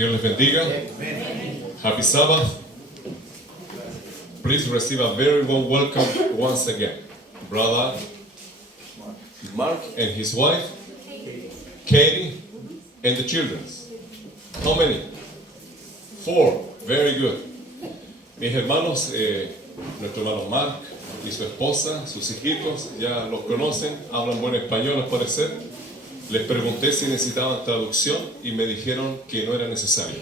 Dios les bendiga. Happy Sabbath. Please receive a very warm welcome once again. Brother Mark and his wife, Katie, and the children. How many? 4. Very good. Mis hermanos, nuestro hermano Mark y su esposa, sus hijitos, ya los conocen, hablan buen español al parecer. Les pregunté si necesitaban traducción y me dijeron que no era necesario.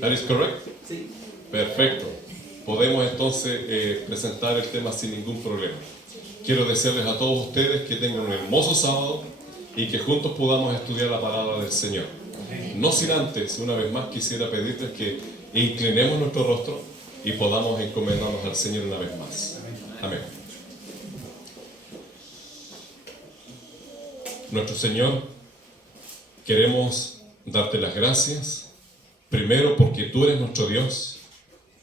¿That is correct? Sí. Perfecto. Podemos entonces presentar el tema sin ningún problema. Quiero desearles a todos ustedes que tengan un hermoso sábado y que juntos podamos estudiar la palabra del Señor. No sin antes, una vez más, quisiera pedirles que inclinemos nuestro rostro y podamos encomendarnos al Señor una vez más. Amén. Nuestro Señor, queremos darte las gracias, primero porque tú eres nuestro Dios,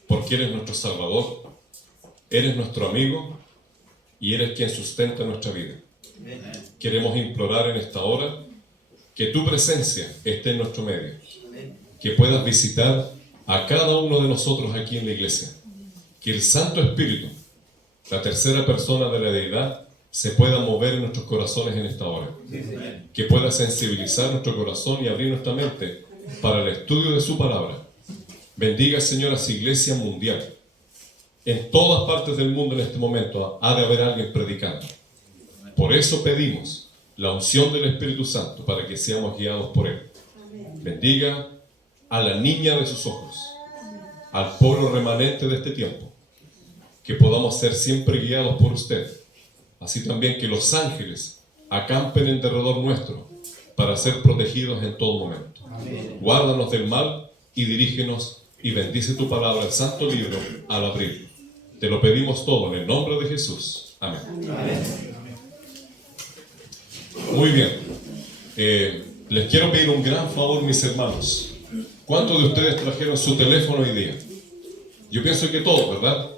porque eres nuestro Salvador, eres nuestro amigo y eres quien sustenta nuestra vida. Queremos implorar en esta hora que tu presencia esté en nuestro medio, que puedas visitar a cada uno de nosotros aquí en la iglesia, que el Santo Espíritu, la tercera persona de la deidad, se pueda mover en nuestros corazones en esta hora, que pueda sensibilizar nuestro corazón y abrir nuestra mente para el estudio de su palabra. Bendiga, Señor, a su iglesia mundial. En todas partes del mundo en este momento ha de haber alguien predicando. Por eso pedimos la unción del Espíritu Santo para que seamos guiados por Él. Bendiga a la niña de sus ojos, al pueblo remanente de este tiempo, que podamos ser siempre guiados por usted. Así también que los ángeles acampen en derredor nuestro para ser protegidos en todo momento. Guárdanos del mal y dirígenos y bendice tu palabra, el santo libro, al abrir. Te lo pedimos todo en el nombre de Jesús. Amén. Muy bien. Les quiero pedir un gran favor, mis hermanos. ¿Cuántos de ustedes trajeron su teléfono hoy día? Yo pienso que todos, ¿verdad?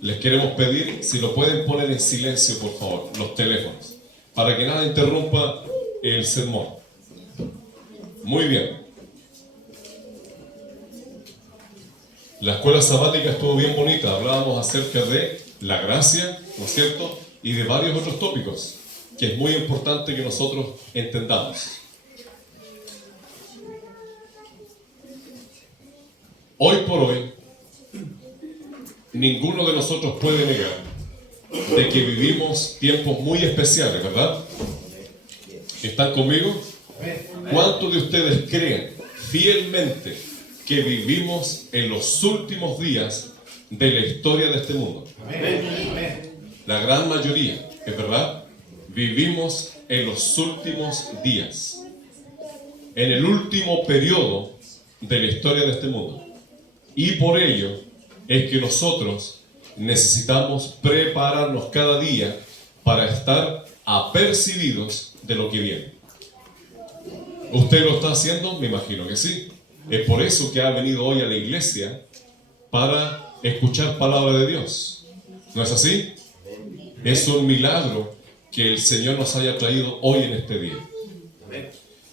Les queremos pedir si lo pueden poner en silencio, por favor, los teléfonos, para que nada interrumpa el sermón. Muy bien. La escuela sabática estuvo bien bonita. Hablábamos acerca de la gracia, ¿no es cierto? Y de varios otros tópicos, que es muy importante que nosotros entendamos. Hoy por hoy, ninguno de nosotros puede negar de que vivimos tiempos muy especiales, ¿verdad? ¿Están conmigo? ¿Cuántos de ustedes creen fielmente que vivimos en los últimos días de la historia de este mundo? La gran mayoría, ¿es verdad? Vivimos en los últimos días, en el último periodo de la historia de este mundo. Y por ello es que nosotros necesitamos prepararnos cada día para estar apercibidos de lo que viene. ¿Usted lo está haciendo? Me imagino que sí. Es por eso que ha venido hoy a la iglesia para escuchar palabra de Dios. ¿No es así? Es un milagro que el Señor nos haya traído hoy en este día.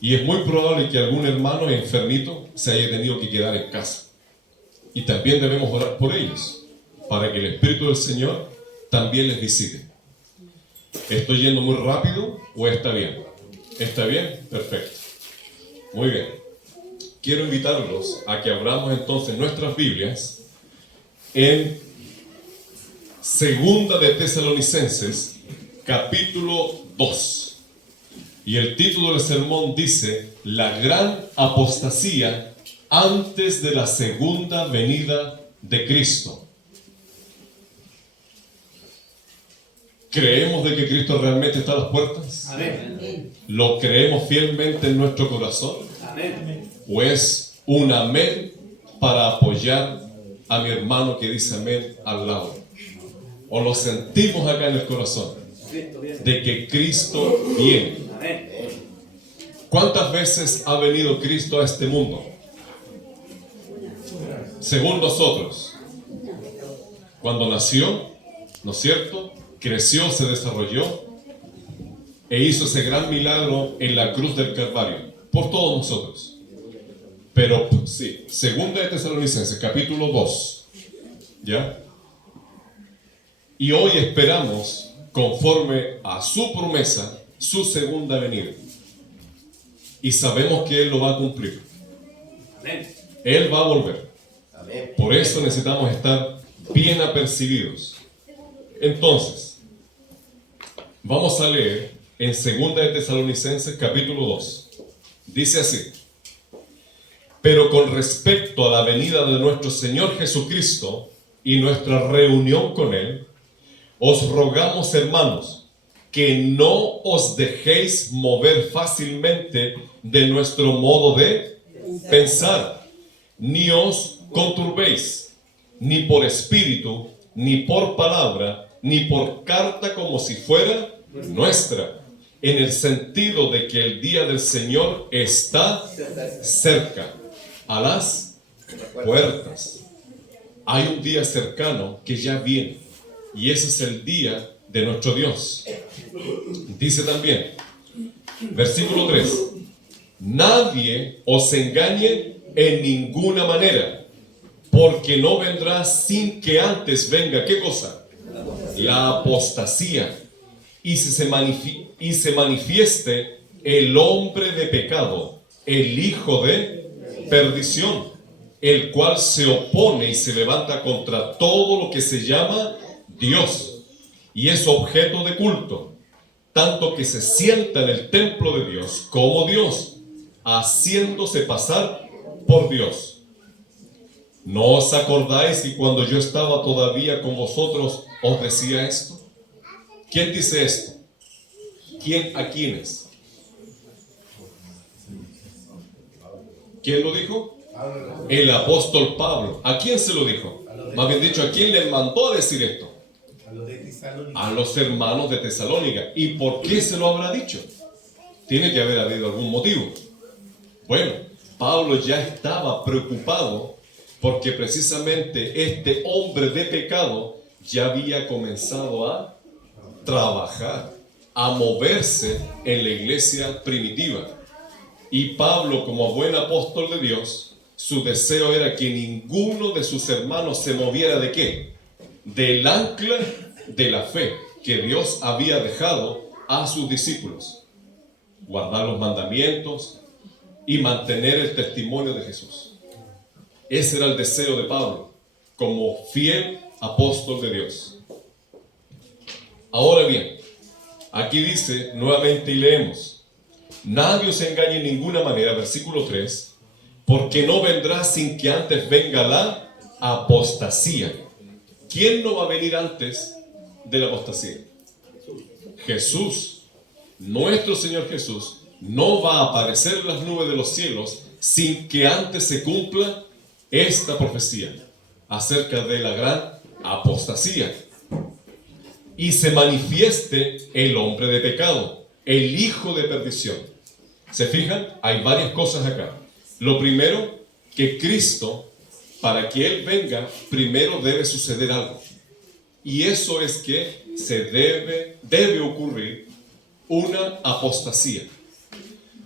Y es muy probable que algún hermano enfermito se haya tenido que quedar en casa. Y también debemos orar por ellos, para que el Espíritu del Señor también les visite. ¿Estoy yendo muy rápido o está bien? ¿Está bien? Perfecto. Muy bien. Quiero invitarlos a que abramos entonces nuestras Biblias en Segunda de Tesalonicenses, capítulo 2. Y el título del sermón dice: La gran apostasía antes de la segunda venida de Cristo. ¿Creemos de que Cristo realmente está a las puertas? Amén. ¿Lo creemos fielmente en nuestro corazón? Amén. ¿O es un amén para apoyar a mi hermano que dice amén al lado? ¿O lo sentimos acá en el corazón de que Cristo viene? Amén. ¿Cuántas veces ha venido Cristo a este mundo? Según nosotros, cuando nació, ¿no es cierto?, creció, se desarrolló e hizo ese gran milagro en la cruz del Calvario por todos nosotros. Pero sí, segunda de Tesalonicenses, capítulo 2, ¿ya? Y hoy esperamos, conforme a su promesa, su segunda venida. Y sabemos que Él lo va a cumplir. Amén. Él va a volver. Amén. Por eso necesitamos estar bien apercibidos. Entonces, vamos a leer en segunda de Tesalonicenses, capítulo 2. Dice así: pero con respecto a la venida de nuestro Señor Jesucristo y nuestra reunión con Él, os rogamos, hermanos, que no os dejéis mover fácilmente de nuestro modo de pensar, ni os conturbéis, ni por espíritu, ni por palabra, ni por carta como si fuera nuestra, en el sentido de que el día del Señor está cerca, a las puertas. Hay un día cercano que ya viene, y ese es el día de nuestro Dios. Dice también, versículo 3, nadie os engañe en ninguna manera, porque no vendrá sin que antes venga, ¿qué cosa? La apostasía, y se manifieste el hombre de pecado, el hijo de perdición, el cual se opone y se levanta contra todo lo que se llama Dios, y es objeto de culto, tanto que se sienta en el templo de Dios como Dios, haciéndose pasar por Dios. ¿No os acordáis que cuando yo estaba todavía con vosotros os decía esto? ¿Quién dice esto? ¿Quién a quiénes? ¿Quién lo dijo? El apóstol Pablo. ¿A quién se lo dijo? Más bien dicho, ¿a quién le mandó a decir esto? A los hermanos de Tesalónica. ¿Y por qué se lo habrá dicho? Tiene que haber habido algún motivo. Bueno, Pablo ya estaba preocupado porque precisamente este hombre de pecado ya había comenzado a trabajar, a moverse en la iglesia primitiva. Y Pablo, como buen apóstol de Dios, su deseo era que ninguno de sus hermanos se moviera ¿de qué? Del ancla de la fe que Dios había dejado a sus discípulos. Guardar los mandamientos y mantener el testimonio de Jesús. Ese era el deseo de Pablo, como fiel apóstol de Dios. Ahora bien, aquí dice nuevamente y leemos: nadie os engañe en ninguna manera, versículo 3, porque no vendrá sin que antes venga la apostasía. ¿Quién no va a venir antes de la apostasía? Jesús, nuestro Señor Jesús, no va a aparecer en las nubes de los cielos sin que antes se cumpla esta profecía acerca de la gran apostasía y se manifieste el hombre de pecado, el hijo de perdición. ¿Se fijan? Hay varias cosas acá. Lo primero, que Cristo, para que Él venga, primero debe suceder algo. Y eso es que debe ocurrir una apostasía.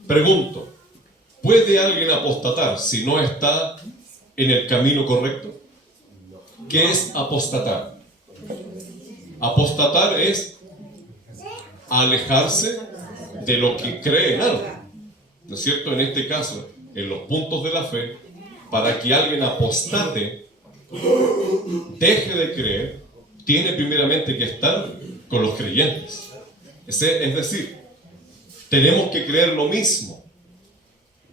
Pregunto, ¿puede alguien apostatar si no está en el camino correcto? ¿Qué es apostatar? Apostatar es alejarse de lo que cree en algo, ¿no es cierto? En este caso, en los puntos de la fe, para que alguien apostate, deje de creer, tiene primeramente que estar con los creyentes. Es decir, tenemos que creer lo mismo.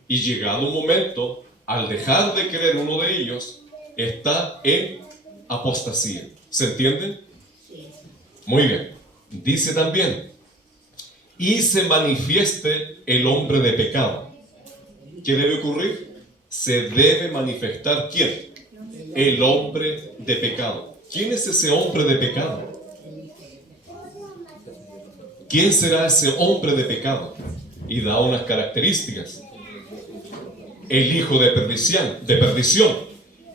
Y llegado un momento, al dejar de creer uno de ellos, está en apostasía. ¿Se entiende? Muy bien. Dice también, y se manifieste el hombre de pecado. ¿Qué debe ocurrir? Se debe manifestar ¿quién? El hombre de pecado. ¿Quién es ese hombre de pecado? ¿Quién será ese hombre de pecado? Y da unas características. El hijo de perdición,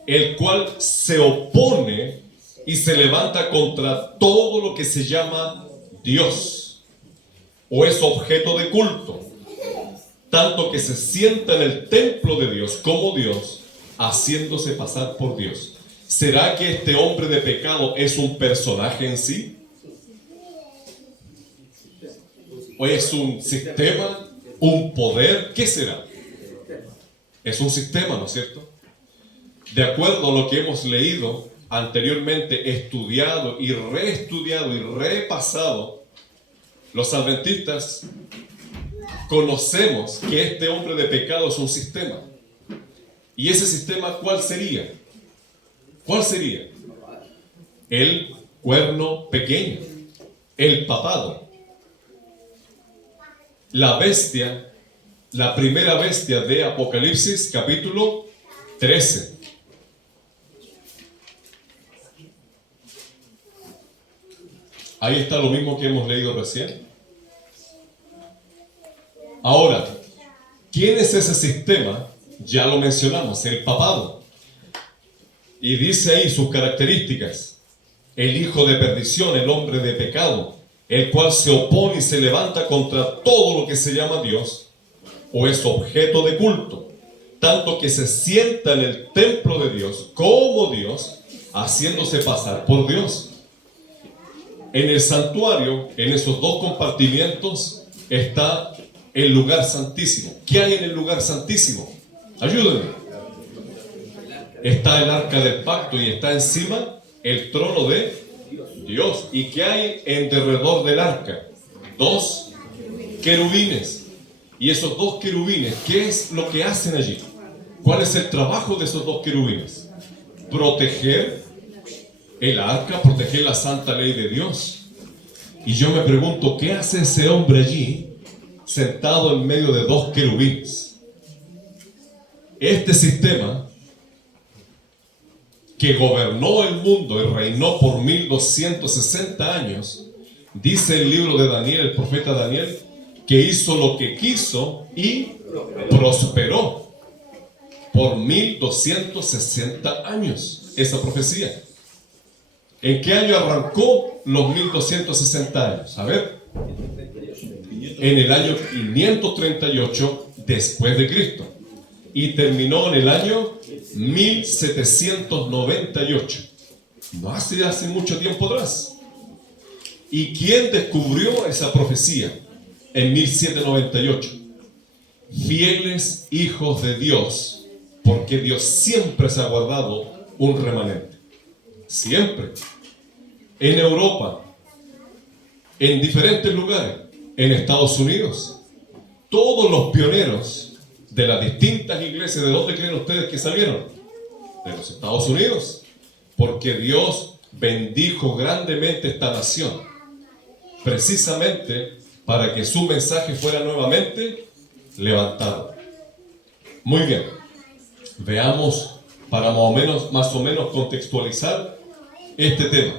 el cual se opone y se levanta contra todo lo que se llama Dios, o es objeto de culto, tanto que se sienta en el templo de Dios como Dios, haciéndose pasar por Dios. ¿Será que este hombre de pecado es un personaje en sí? ¿O es un sistema? ¿Un poder? ¿Qué será? Es un sistema, ¿no es cierto? De acuerdo a lo que hemos leído anteriormente, estudiado y repasado, los adventistas conocemos que este hombre de pecado es un sistema. ¿Y ese sistema cuál sería? ¿Cuál sería? El cuerno pequeño, el papado. La bestia, la primera bestia de Apocalipsis, capítulo 13. Ahí está lo mismo que hemos leído recién. Ahora, ¿quién es ese sistema? Ya lo mencionamos, el papado. Y dice ahí sus características: el hijo de perdición, el hombre de pecado, el cual se opone y se levanta contra todo lo que se llama Dios o es objeto de culto, tanto que se sienta en el templo de Dios como Dios, haciéndose pasar por Dios. En el santuario, en esos dos compartimientos, está el lugar santísimo. ¿Qué hay en el lugar santísimo? Ayúdenme. Está el arca del pacto y está encima el trono de Dios. ¿Y qué hay en derredor del arca? Dos querubines. Y esos dos querubines, ¿qué es lo que hacen allí? ¿Cuál es el trabajo de esos dos querubines? Proteger el arca, proteger la santa ley de Dios. Y yo me pregunto, ¿qué hace ese hombre allí sentado en medio de dos querubines? Este sistema que gobernó el mundo y reinó por 1260 años, dice el libro de Daniel, el profeta Daniel, que hizo lo que quiso y prosperó por 1260 años, esa profecía. ¿En qué año arrancó los 1260 años? A ver, en el año 538 después de Cristo y terminó en el año 1798. No hace mucho tiempo atrás. ¿Y quién descubrió esa profecía en 1798? Fieles hijos de Dios, porque Dios siempre se ha guardado un remanente. Siempre. En Europa, en diferentes lugares, en Estados Unidos, todos los pioneros de las distintas iglesias, ¿de dónde creen ustedes que salieron? De los Estados Unidos, porque Dios bendijo grandemente esta nación, precisamente para que su mensaje fuera nuevamente levantado. Muy bien, veamos para más o menos contextualizar este tema.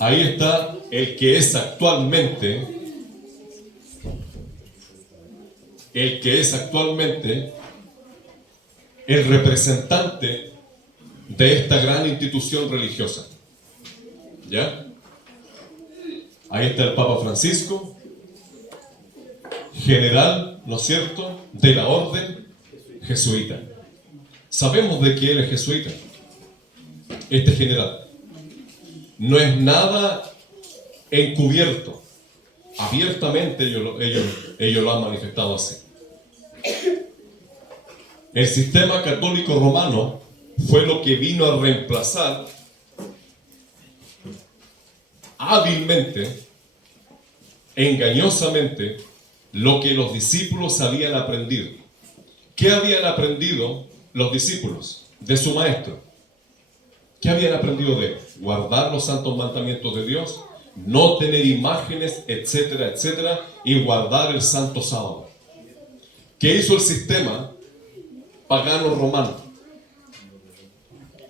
Ahí está el que es actualmente el representante de esta gran institución religiosa. ¿Ya? Ahí está el Papa Francisco, general, ¿no es cierto?, de la orden jesuita. Sabemos de que él es jesuita, este general. No es nada encubierto. Abiertamente ellos lo han manifestado así. El sistema católico romano fue lo que vino a reemplazar hábilmente, engañosamente, lo que los discípulos habían aprendido. ¿Qué habían aprendido los discípulos de su maestro? ¿Qué habían aprendido de él? Guardar los santos mandamientos de Dios, no tener imágenes, etcétera, etcétera, y guardar el santo sábado. ¿Qué hizo el sistema pagano romano?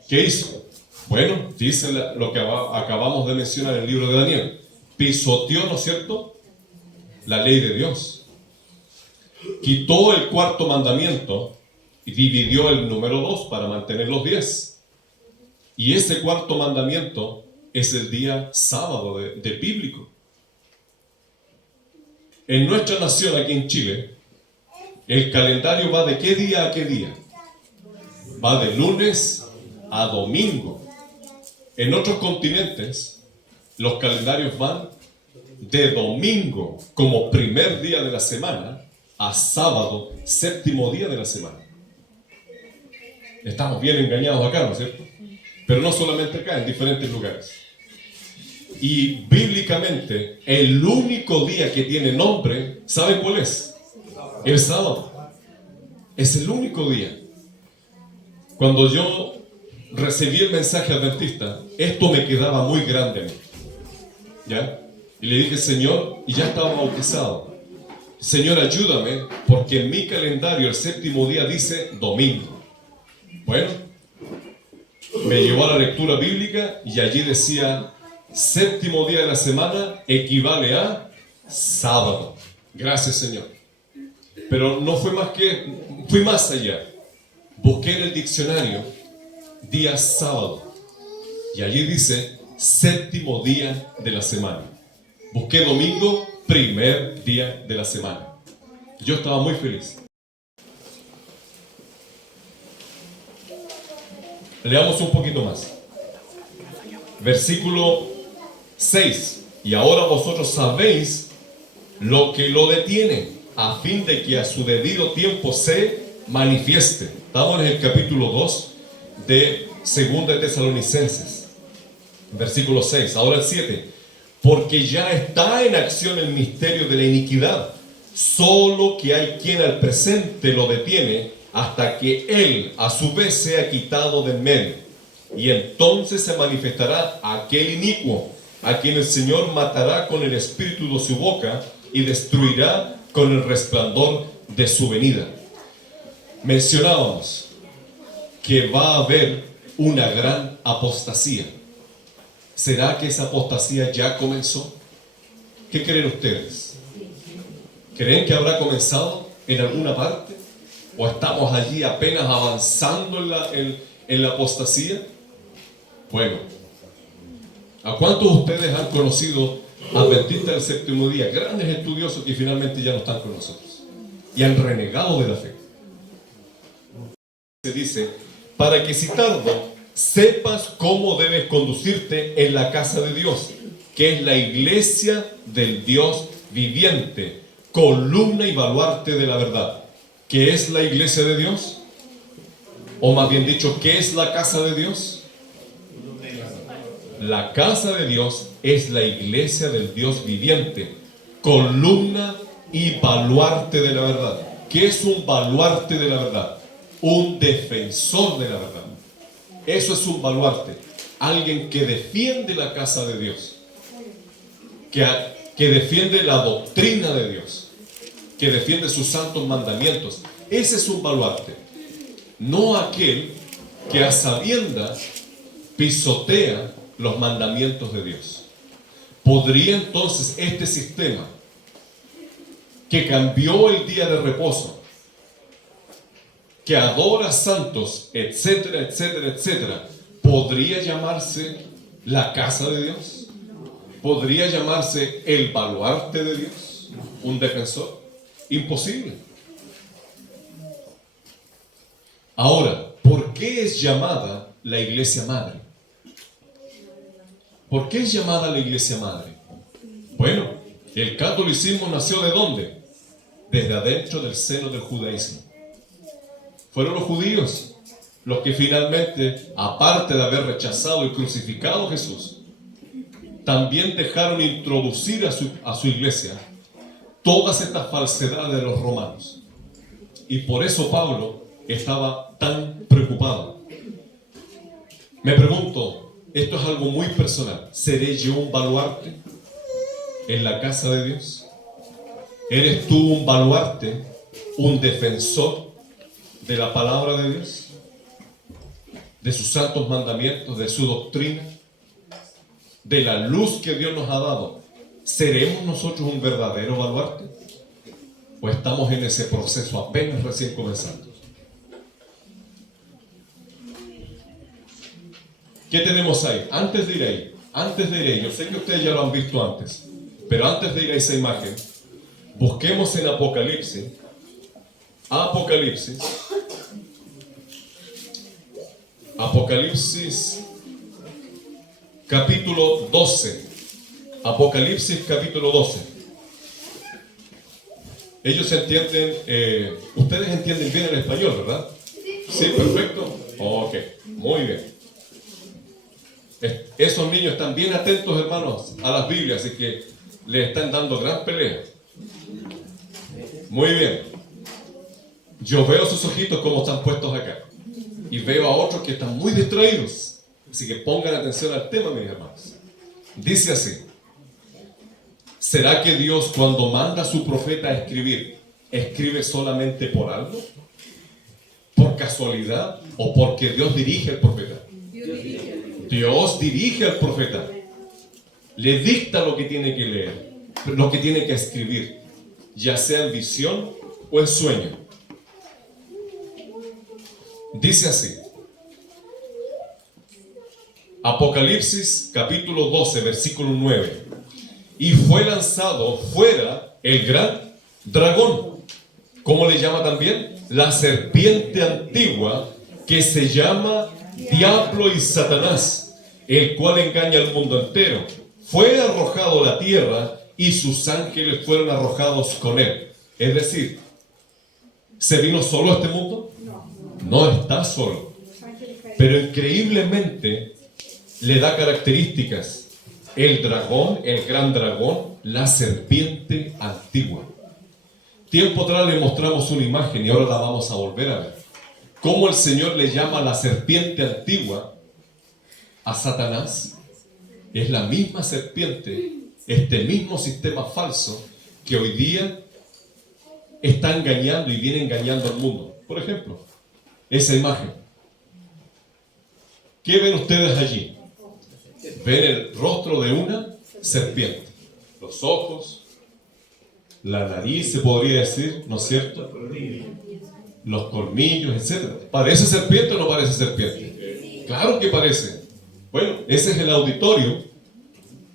¿Qué hizo? Bueno, dice lo que acabamos de mencionar en el libro de Daniel. Pisoteó, ¿no es cierto?, la ley de Dios. Quitó el cuarto mandamiento y dividió el número 2 para mantener los 10. Y ese cuarto mandamiento es el día sábado de bíblico. En nuestra nación, aquí en Chile, el calendario va de qué día a qué día. Va de lunes a domingo. En otros continentes, los calendarios van de domingo como primer día de la semana a sábado, séptimo día de la semana. Estamos bien engañados acá, ¿no es cierto? Pero no solamente acá, en diferentes lugares. Y bíblicamente, el único día que tiene nombre, ¿saben cuál es? El sábado. Es el único día. Cuando yo recibí el mensaje adventista, esto me quedaba muy grande a mí. ¿Ya? Y le dije, Señor, y ya estaba bautizado. Señor, ayúdame, porque en mi calendario el séptimo día dice domingo. Bueno, me llevó a la lectura bíblica y allí decía, séptimo día de la semana equivale a sábado. Gracias, Señor. Pero no fue más que, fui más allá. Busqué en el diccionario día sábado y allí dice séptimo día de la semana. Busqué domingo, primer día de la semana. Yo estaba muy feliz. Leamos un poquito más. Versículo 6. Y ahora vosotros sabéis lo que lo detiene, a fin de que a su debido tiempo se manifieste. Estamos en el capítulo 2 de 2 de Tesalonicenses. Versículo 6. Ahora el 7. Porque ya está en acción el misterio de la iniquidad, solo que hay quien al presente lo detiene hasta que él a su vez sea quitado del medio. Y entonces se manifestará aquel inicuo, a quien el Señor matará con el espíritu de su boca y destruirá con el resplandor de su venida. Mencionábamos que va a haber una gran apostasía. ¿Será que esa apostasía ya comenzó? ¿Qué creen ustedes? ¿Creen que habrá comenzado en alguna parte? ¿O estamos allí apenas avanzando en la apostasía? Bueno, ¿a cuántos de ustedes han conocido adventistas del séptimo día? Grandes estudiosos que finalmente ya no están con nosotros y han renegado de la fe. Se dice, para que si tardo, sepas cómo debes conducirte en la casa de Dios, que es la iglesia del Dios viviente, columna y baluarte de la verdad. ¿Qué es la iglesia de Dios? O más bien dicho, ¿qué es la casa de Dios? La casa de Dios es la iglesia del Dios viviente, columna y baluarte de la verdad. ¿Qué es un baluarte de la verdad? Un defensor de la verdad. Eso es un baluarte. Alguien que defiende la casa de Dios, que defiende la doctrina de Dios, que defiende sus santos mandamientos. Ese es un baluarte. No aquel que a sabiendas pisotea los mandamientos de Dios. ¿Podría entonces este sistema que cambió el día de reposo, que adora santos, etcétera, etcétera, etcétera, podría llamarse la casa de Dios? ¿Podría llamarse el baluarte de Dios? ¿Un defensor? Imposible. Ahora, ¿por qué es llamada la iglesia madre? ¿Por qué es llamada la iglesia madre? Bueno, el catolicismo nació ¿de dónde? Desde adentro del seno del judaísmo. Fueron los judíos los que finalmente, aparte de haber rechazado y crucificado a Jesús, también dejaron introducir a su iglesia todas estas falsedades de los romanos. Y por eso Pablo estaba tan preocupado. Me pregunto, esto es algo muy personal, ¿seré yo un baluarte en la casa de Dios? ¿Eres tú un baluarte, un defensor de la palabra de Dios? ¿De sus santos mandamientos, de su doctrina? ¿De la luz que Dios nos ha dado? ¿Seremos nosotros un verdadero baluarte? ¿O estamos en ese proceso apenas recién comenzando? ¿Qué tenemos ahí? Antes de ir ahí, yo sé que ustedes ya lo han visto antes, pero antes de ir a esa imagen, Busquemos en Apocalipsis. Apocalipsis capítulo 12. Apocalipsis capítulo 12. Ellos entienden, ustedes entienden bien el español, ¿verdad? Sí, perfecto. Ok, muy bien. Esos niños están bien atentos, hermanos, a las Biblias, así que les están dando gran pelea. Muy bien. Yo veo sus ojitos como están puestos acá. Y veo a otros que están muy distraídos. Así que pongan atención al tema, mis hermanos. Dice así: ¿será que Dios, cuando manda a su profeta a escribir, escribe solamente por algo? ¿Por casualidad? ¿O porque Dios dirige al profeta? Dios dirige al profeta. Le dicta lo que tiene que leer, lo que tiene que escribir, ya sea en visión o en sueño. Dice así: Apocalipsis capítulo 12, versículo 9. Y fue lanzado fuera el gran dragón. ¿Cómo le llama también? La serpiente antigua, que se llama Diablo y Satanás, el cual engaña al mundo entero. Fue arrojado a la tierra y sus ángeles fueron arrojados con él. Es decir, ¿se vino solo a este mundo? No está solo. Pero increíblemente le da características. El dragón, el gran dragón, la serpiente antigua. Tiempo atrás le mostramos una imagen y ahora la vamos a volver a ver. Cómo el Señor le llama a la serpiente antigua a Satanás. Es la misma serpiente, este mismo sistema falso que hoy día está engañando y viene engañando al mundo. Por ejemplo, esa imagen. ¿Qué ven ustedes allí? Ven el rostro de una serpiente. Los ojos, la nariz, se podría decir, ¿no es cierto? Los colmillos, etc. ¿Parece serpiente o no parece serpiente? Claro que parece. Bueno, ese es el auditorio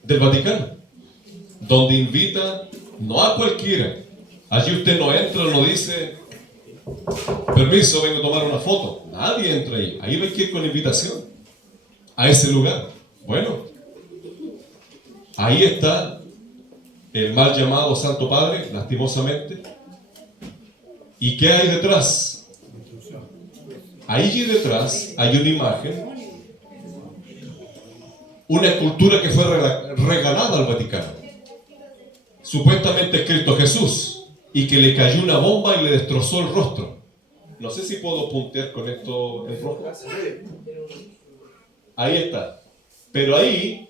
del Vaticano, donde invita no a cualquiera. Allí usted no entra, no dice: permiso, vengo a tomar una foto. Nadie entra ahí. Ahí hay que ir con invitación a ese lugar. Bueno, ahí está el mal llamado Santo Padre, lastimosamente. ¿Y qué hay detrás? Allí detrás hay una imagen, una escultura que fue regalada al Vaticano. Supuestamente es Cristo Jesús, y que le cayó una bomba y le destrozó el rostro. No sé si puedo puntear con esto en rojo. Ahí está. Pero ahí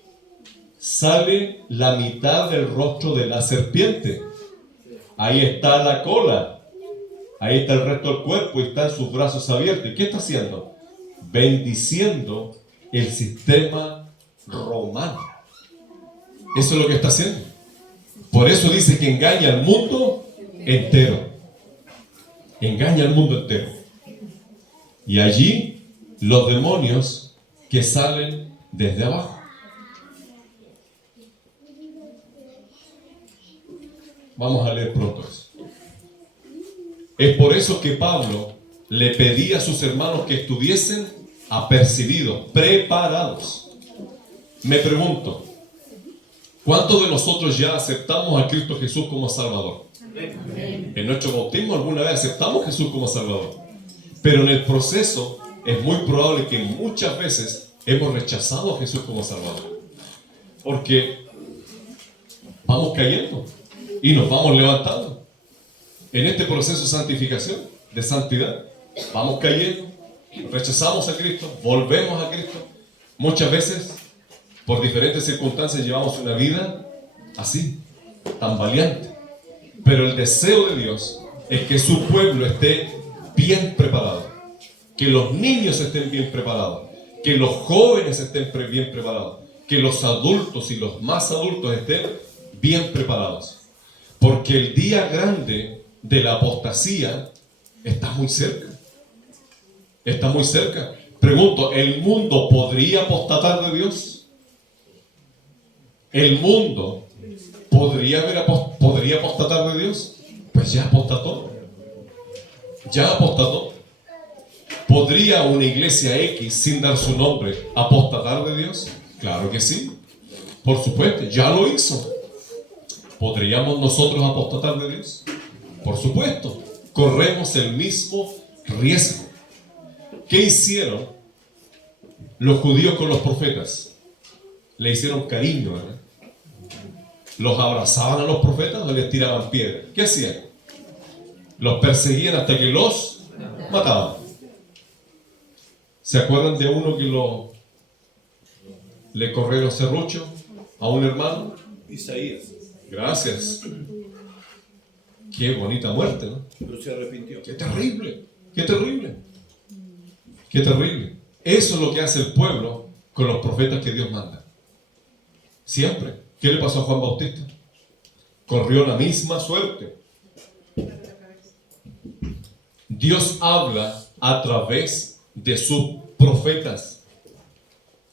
sale la mitad del rostro de la serpiente. Ahí está la cola. Ahí está el resto del cuerpo y están sus brazos abiertos. ¿Y qué está haciendo? Bendiciendo el sistema romano. Eso es lo que está haciendo. Por eso dice que engaña al mundo entero. Engaña al mundo entero. Y allí los demonios que salen desde abajo. Vamos a leer pronto eso. Es por eso que Pablo le pedía a sus hermanos que estuviesen apercibidos, preparados. Me pregunto, ¿cuántos de nosotros ya aceptamos a Cristo Jesús como Salvador? En nuestro bautismo alguna vez aceptamos a Jesús como Salvador. Pero en el proceso es muy probable que muchas veces hemos rechazado a Jesús como Salvador. Porque vamos cayendo y nos vamos levantando. En este proceso de santificación, de santidad, vamos cayendo, rechazamos a Cristo, volvemos a Cristo. Muchas veces, por diferentes circunstancias, llevamos una vida así, tambaleante. Pero el deseo de Dios es que su pueblo esté bien preparado, que los niños estén bien preparados, que los jóvenes estén bien preparados, que los adultos y los más adultos estén bien preparados. Porque el día grande de la apostasía está muy cerca. Está muy cerca. Pregunto, ¿el mundo podría apostatar de Dios? ¿El mundo ¿Podría apostatar de Dios? Pues ya apostató. Ya apostató. ¿Podría una iglesia X, sin dar su nombre, apostatar de Dios? Claro que sí. Por supuesto, ya lo hizo. ¿Podríamos nosotros apostatar de Dios? Por supuesto. Corremos el mismo riesgo. ¿Qué hicieron los judíos con los profetas? Le hicieron cariño, ¿verdad? ¿Los abrazaban a los profetas o les tiraban piedras? ¿Qué hacían? Los perseguían hasta que los mataban. ¿Se acuerdan de uno que le corrieron serrucho a un hermano? Isaías. Gracias. Qué bonita muerte, ¿no? Pero se arrepintió. Qué terrible, qué terrible, qué terrible. Eso es lo que hace el pueblo con los profetas que Dios manda. Siempre. ¿Qué le pasó a Juan Bautista? Corrió la misma suerte. Dios habla a través de sus profetas.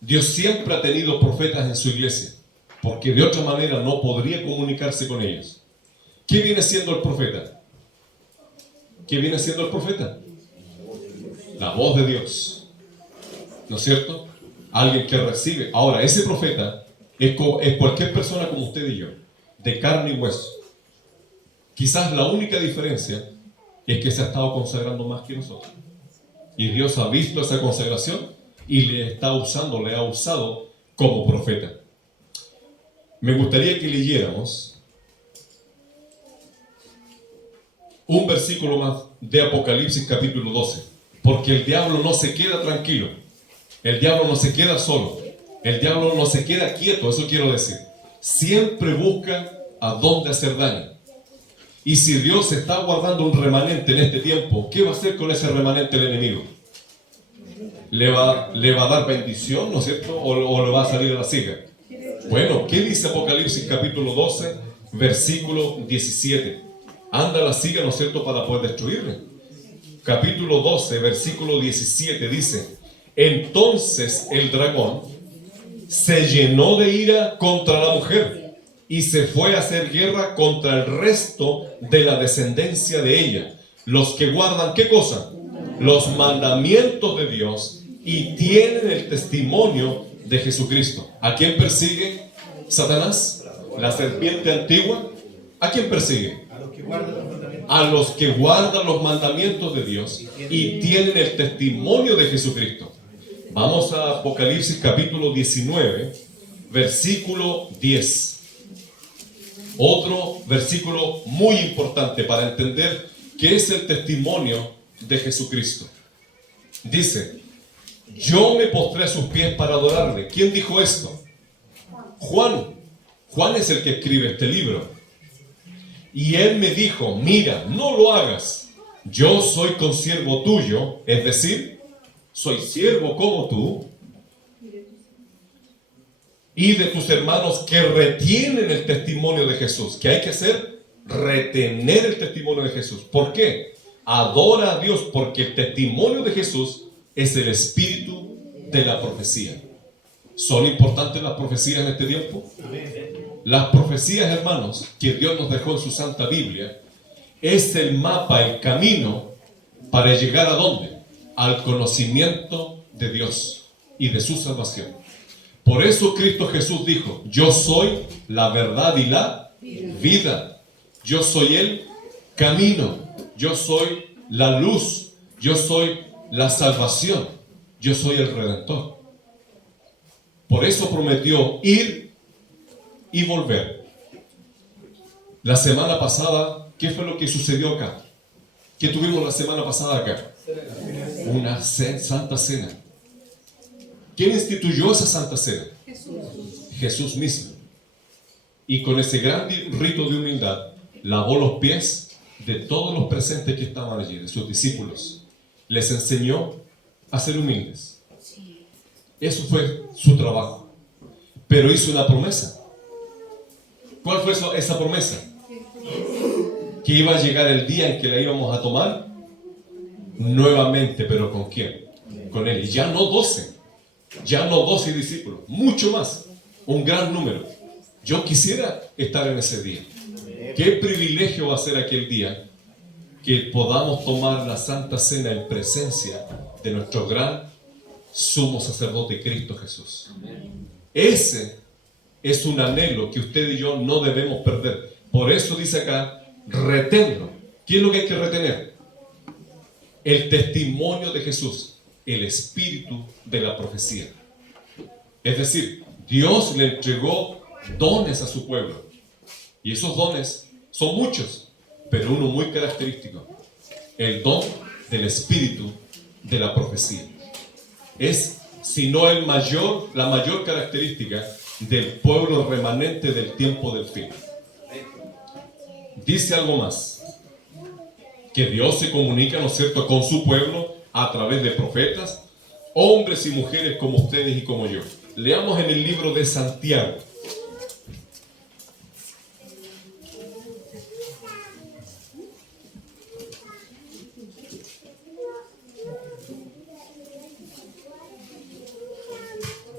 Dios siempre ha tenido profetas en su iglesia, porque de otra manera no podría comunicarse con ellos. ¿Qué viene siendo el profeta? ¿Qué viene siendo el profeta? La voz de Dios. ¿No es cierto? Alguien que recibe. Ahora, ese profeta es cualquier persona como usted y yo, de carne y hueso. Quizás la única diferencia es que se ha estado consagrando más que nosotros. Y Dios ha visto esa consagración y le ha usado como profeta. Me gustaría que leyéramos un versículo más de Apocalipsis capítulo 12, porque el diablo no se queda tranquilo, el diablo no se queda solo, el diablo no se queda quieto, eso quiero decir. Siempre busca a dónde hacer daño. Y si Dios está guardando un remanente en este tiempo, ¿qué va a hacer con ese remanente el enemigo? ¿Le va a dar bendición, ¿no es cierto? ¿O le va a salir a la siega? Bueno, ¿qué dice Apocalipsis capítulo 12, versículo 17? Anda a la siga, ¿no es cierto?, para poder destruirle. Capítulo 12, versículo 17 dice: entonces el dragón se llenó de ira contra la mujer y se fue a hacer guerra contra el resto de la descendencia de ella, los que guardan, ¿qué cosa? Los mandamientos de Dios y tienen el testimonio de Jesucristo. ¿A quién persigue Satanás? La serpiente antigua. ¿A quién persigue? A los que guardan los mandamientos de Dios y tienen el testimonio de Jesucristo. Vamos a Apocalipsis capítulo 19, versículo 10. Otro versículo muy importante para entender qué es el testimonio de Jesucristo. Dice: yo me postré a sus pies para adorarle. ¿Quién dijo esto? Juan. Juan es el que escribe este libro. Y él me dijo: mira, no lo hagas. Yo soy consiervo tuyo, es decir, soy siervo como tú, y de tus hermanos que retienen el testimonio de Jesús. ¿Qué hay que hacer? Retener el testimonio de Jesús. ¿Por qué? Adora a Dios, porque el testimonio de Jesús es el espíritu de la profecía. ¿Son importantes las profecías en este tiempo? Las profecías, hermanos, que Dios nos dejó en su Santa Biblia, es el mapa, el camino para llegar ¿a dónde? Al conocimiento de Dios y de su salvación. Por eso Cristo Jesús dijo: yo soy la verdad y la vida. Yo soy el camino. Yo soy la luz. Yo soy la salvación. Yo soy el Redentor. Por eso prometió ir y volver. La semana pasada, ¿qué fue lo que sucedió acá? ¿Qué tuvimos la semana pasada acá? Una santa cena. ¿Quién instituyó esa santa cena? Jesús mismo. Y con ese gran rito de humildad, lavó los pies de todos los presentes que estaban allí, de sus discípulos. Les enseñó a ser humildes. Eso fue su trabajo. Pero hizo una promesa. ¿Cuál fue esa promesa? Que iba a llegar el día en que la íbamos a tomar nuevamente, pero ¿con quién? Con él. Y ya no 12 discípulos, mucho más, un gran número. Yo quisiera estar en ese día. Qué privilegio va a ser aquel día que podamos tomar la Santa Cena en presencia de nuestro gran sumo sacerdote Cristo Jesús. Ese es un anhelo que usted y yo no debemos perder. Por eso dice acá, reténlo. ¿Qué es lo que hay que retener? El testimonio de Jesús, el espíritu de la profecía. Es decir, Dios le entregó dones a su pueblo. Y esos dones son muchos, pero uno muy característico. El don del espíritu de la profecía. Es, si no la mayor característica del pueblo remanente del tiempo del fin. Dice algo más, que Dios se comunica, ¿no es cierto?, con su pueblo a través de profetas, hombres y mujeres como ustedes y como yo. Leamos en el libro de Santiago.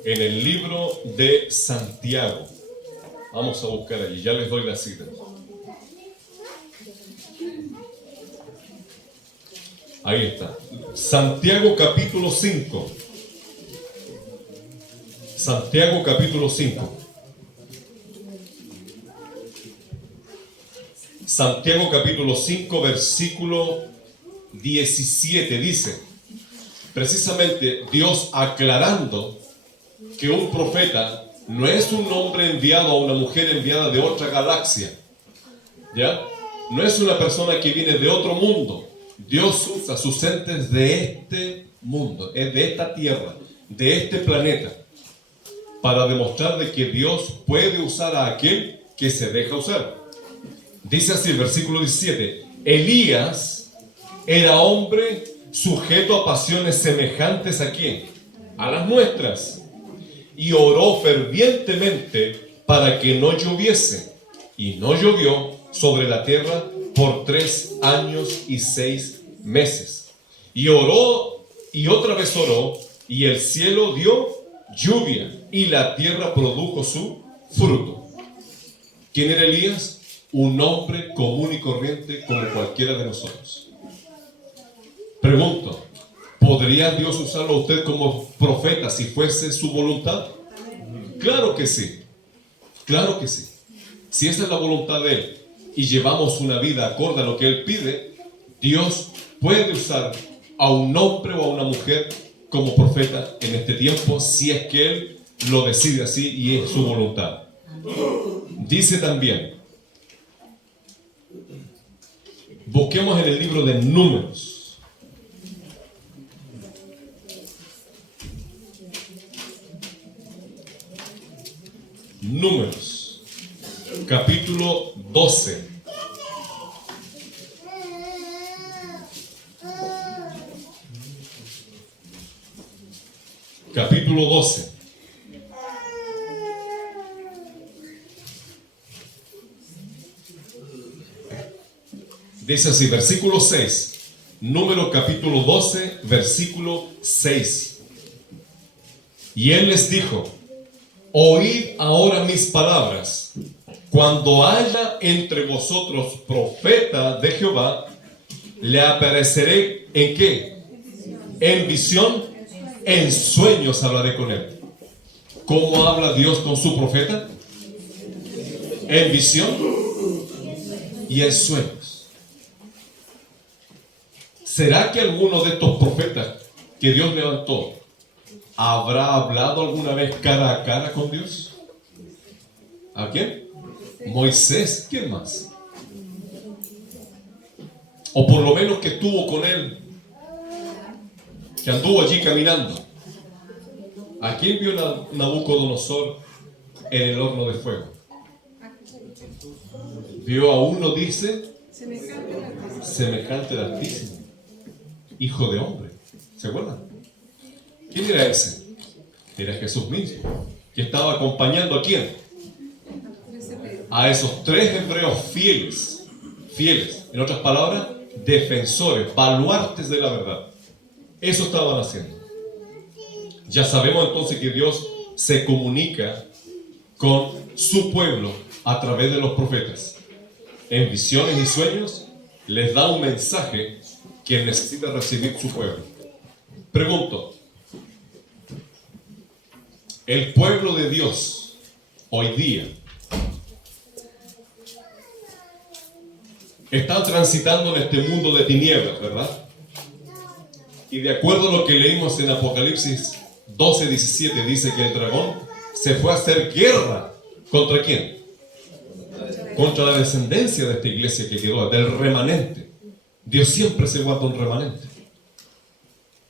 En el libro de Santiago. Vamos a buscar allí, ya les doy la cita. Ahí está. Santiago capítulo 5. Santiago capítulo 5. Santiago capítulo 5, versículo 17 dice, precisamente Dios aclarando que un profeta no es un hombre enviado a una mujer enviada de otra galaxia, ¿ya? No es una persona que viene de otro mundo. Dios usa sus entes de este mundo, es de esta tierra, de este planeta, para demostrar de que Dios puede usar a aquel que se deja usar. Dice así el versículo 17, Elías era hombre sujeto a pasiones semejantes ¿a quién? A las nuestras. Y oró fervientemente para que no lloviese. Y no llovió sobre la tierra por 3 años y 6 meses. Y oró, y otra vez oró, y el cielo dio lluvia, y la tierra produjo su fruto. ¿Quién era Elías? Un hombre común y corriente como cualquiera de nosotros. Pregunto, ¿podría Dios usarlo a usted como profeta si fuese su voluntad? Claro que sí, claro que sí. Si esa es la voluntad de Él y llevamos una vida acorde a lo que Él pide, Dios puede usar a un hombre o a una mujer como profeta en este tiempo si es que Él lo decide así y es su voluntad. Dice también, busquemos en el libro de Números. Números, capítulo 12. Capítulo 12. Dice así, versículo 6. Número capítulo 12, versículo 6. Y él les dijo, oíd ahora mis palabras. Cuando haya entre vosotros profeta de Jehová, le apareceré ¿en qué? En visión, en sueños hablaré con él. ¿Cómo habla Dios con su profeta? En visión y en sueños. ¿Será que alguno de estos profetas que Dios levantó habrá hablado alguna vez cara a cara con Dios? ¿A quién? Moisés. ¿Quién más? O por lo menos que estuvo con él, que anduvo allí caminando. ¿A quién vio Nabucodonosor en el horno de fuego? Vio a uno, dice, semejante al Altísimo, hijo de hombre. ¿Se acuerdan? ¿Quién era ese? Era Jesús mismo, que estaba acompañando ¿a quién? A esos 3 hebreos fieles, en otras palabras, defensores, baluartes de la verdad. Eso estaban haciendo. Ya sabemos entonces que Dios se comunica con su pueblo a través de los profetas. En visiones y sueños les da un mensaje que necesita recibir su pueblo. Pregunto, el pueblo de Dios hoy día está transitando en este mundo de tinieblas, ¿verdad? Y de acuerdo a lo que leímos en Apocalipsis 12:17, dice que el dragón se fue a hacer guerra. ¿Contra quién? Contra la descendencia de esta iglesia que quedó, del remanente. Dios siempre se guarda un remanente.